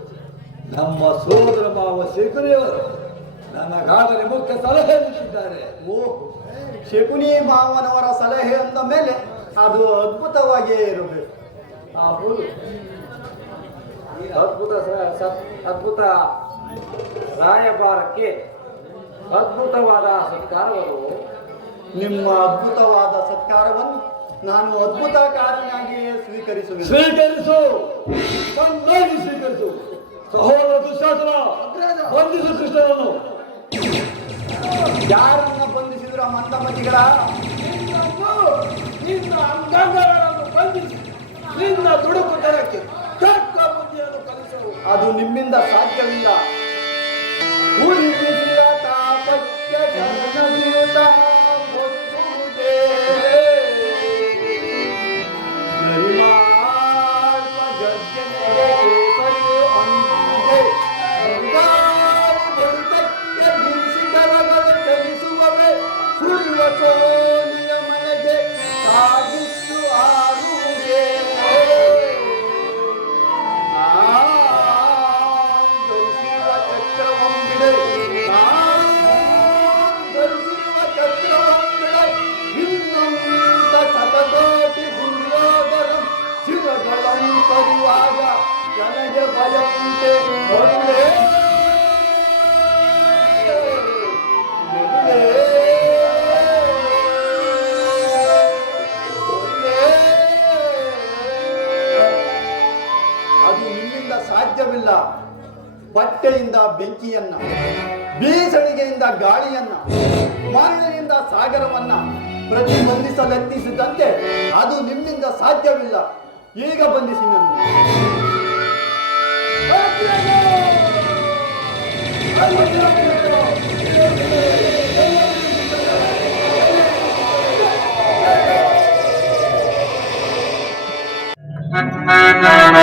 ನಮ್ಮ ಸೋದರ ಮಾವ ಶೇಖರಿಯವರು ನನಗಾಗಲೇ ಮುಖ್ಯ ಸಲಹೆ ನೀಡಿದ್ದಾರೆ. ಶಕುನಿ ಮಾವನವರ ಸಲಹೆ ಅಂದ ಮೇಲೆ ಅದು ಅದ್ಭುತವಾಗಿಯೇ ಇರಬೇಕು. ಹೌದು, ಅದ್ಭುತ ರಾಯಭಾರಕ್ಕೆ ಅದ್ಭುತವಾದ ಸತ್ಕಾರವನ್ನು. ನಿಮ್ಮ ಅದ್ಭುತವಾದ ಸತ್ಕಾರವನ್ನು ನಾನು ಅದ್ಭುತಕಾರಿಯಾಗಿಯೇ ಸ್ವೀಕರಿಸುವೆ. ಸ್ವೀಕರಿಸು, ಚೆನ್ನಾಗಿ ಸ್ವೀಕರಿಸು. ಸಹೋದರ ದುಶ್ಯಾಸನ, ಬಂಧಿಸು ಕೃಷ್ಣನನ್ನು. ಯಾರನ್ನ ಬಂಧಿಸಿದ್ರ ಮಂದಮತಿಗಳ? ನಿನ್ನ ಅಂಗಾಂಗಗಳನ್ನು ಬಂಧಿಸಿ ನಿನ್ನ ದುಡುಕುತನಕ್ಕೆ ತಕ್ಕ ಬುದ್ಧಿಯನ್ನು ಕಲಿಸು. ಅದು ನಿಮ್ಮಿಂದ ಸಾಧ್ಯವಿಲ್ಲ. ಉರಿಬಿಸಿದ ತಾಪಕ್ಕೆ ಜನನವಿರುತ ಗೊತ್ತುವುದೇ. ಗರಿಮಾರ್ಪ ಗರ್ಜನೆಗೆ ಕೇಸರಿ ಅಂದಿದೆ. ಬಂಗಾರ ಬರುತ್ತಕ್ಕೆ ಬಿಸಿಗರಗಳ ಚಲಿಸುವವೆ. ಸುಳ್ಳ ಚೋಲಿಯ ಮನೆಗೆ ಸಾಗಿತ್ತು ಆರುವುದೇ. ಧರಿಸಿರುವ ಚಕ್ರವೊಂದಿದೆ. ಧರಿಸಿರುವ ಚಕ್ರ ಹೊಗೆಯಿಂದ ಬೆಂಕಿಯನ್ನ, ಬೀಸಣಿಗೆಯಿಂದ ಗಾಳಿಯನ್ನ, ಮರಳಿನಿಂದ ಸಾಗರವನ್ನ ಪ್ರತಿಬಂಧಿಸಲೆತ್ನಿಸಿದಂತೆ ಅದು ನಿಮ್ಮಿಂದ ಸಾಧ್ಯವಿಲ್ಲ. ಈಗ ಬಂಧಿಸಿ ನನ್ನ. Thank you.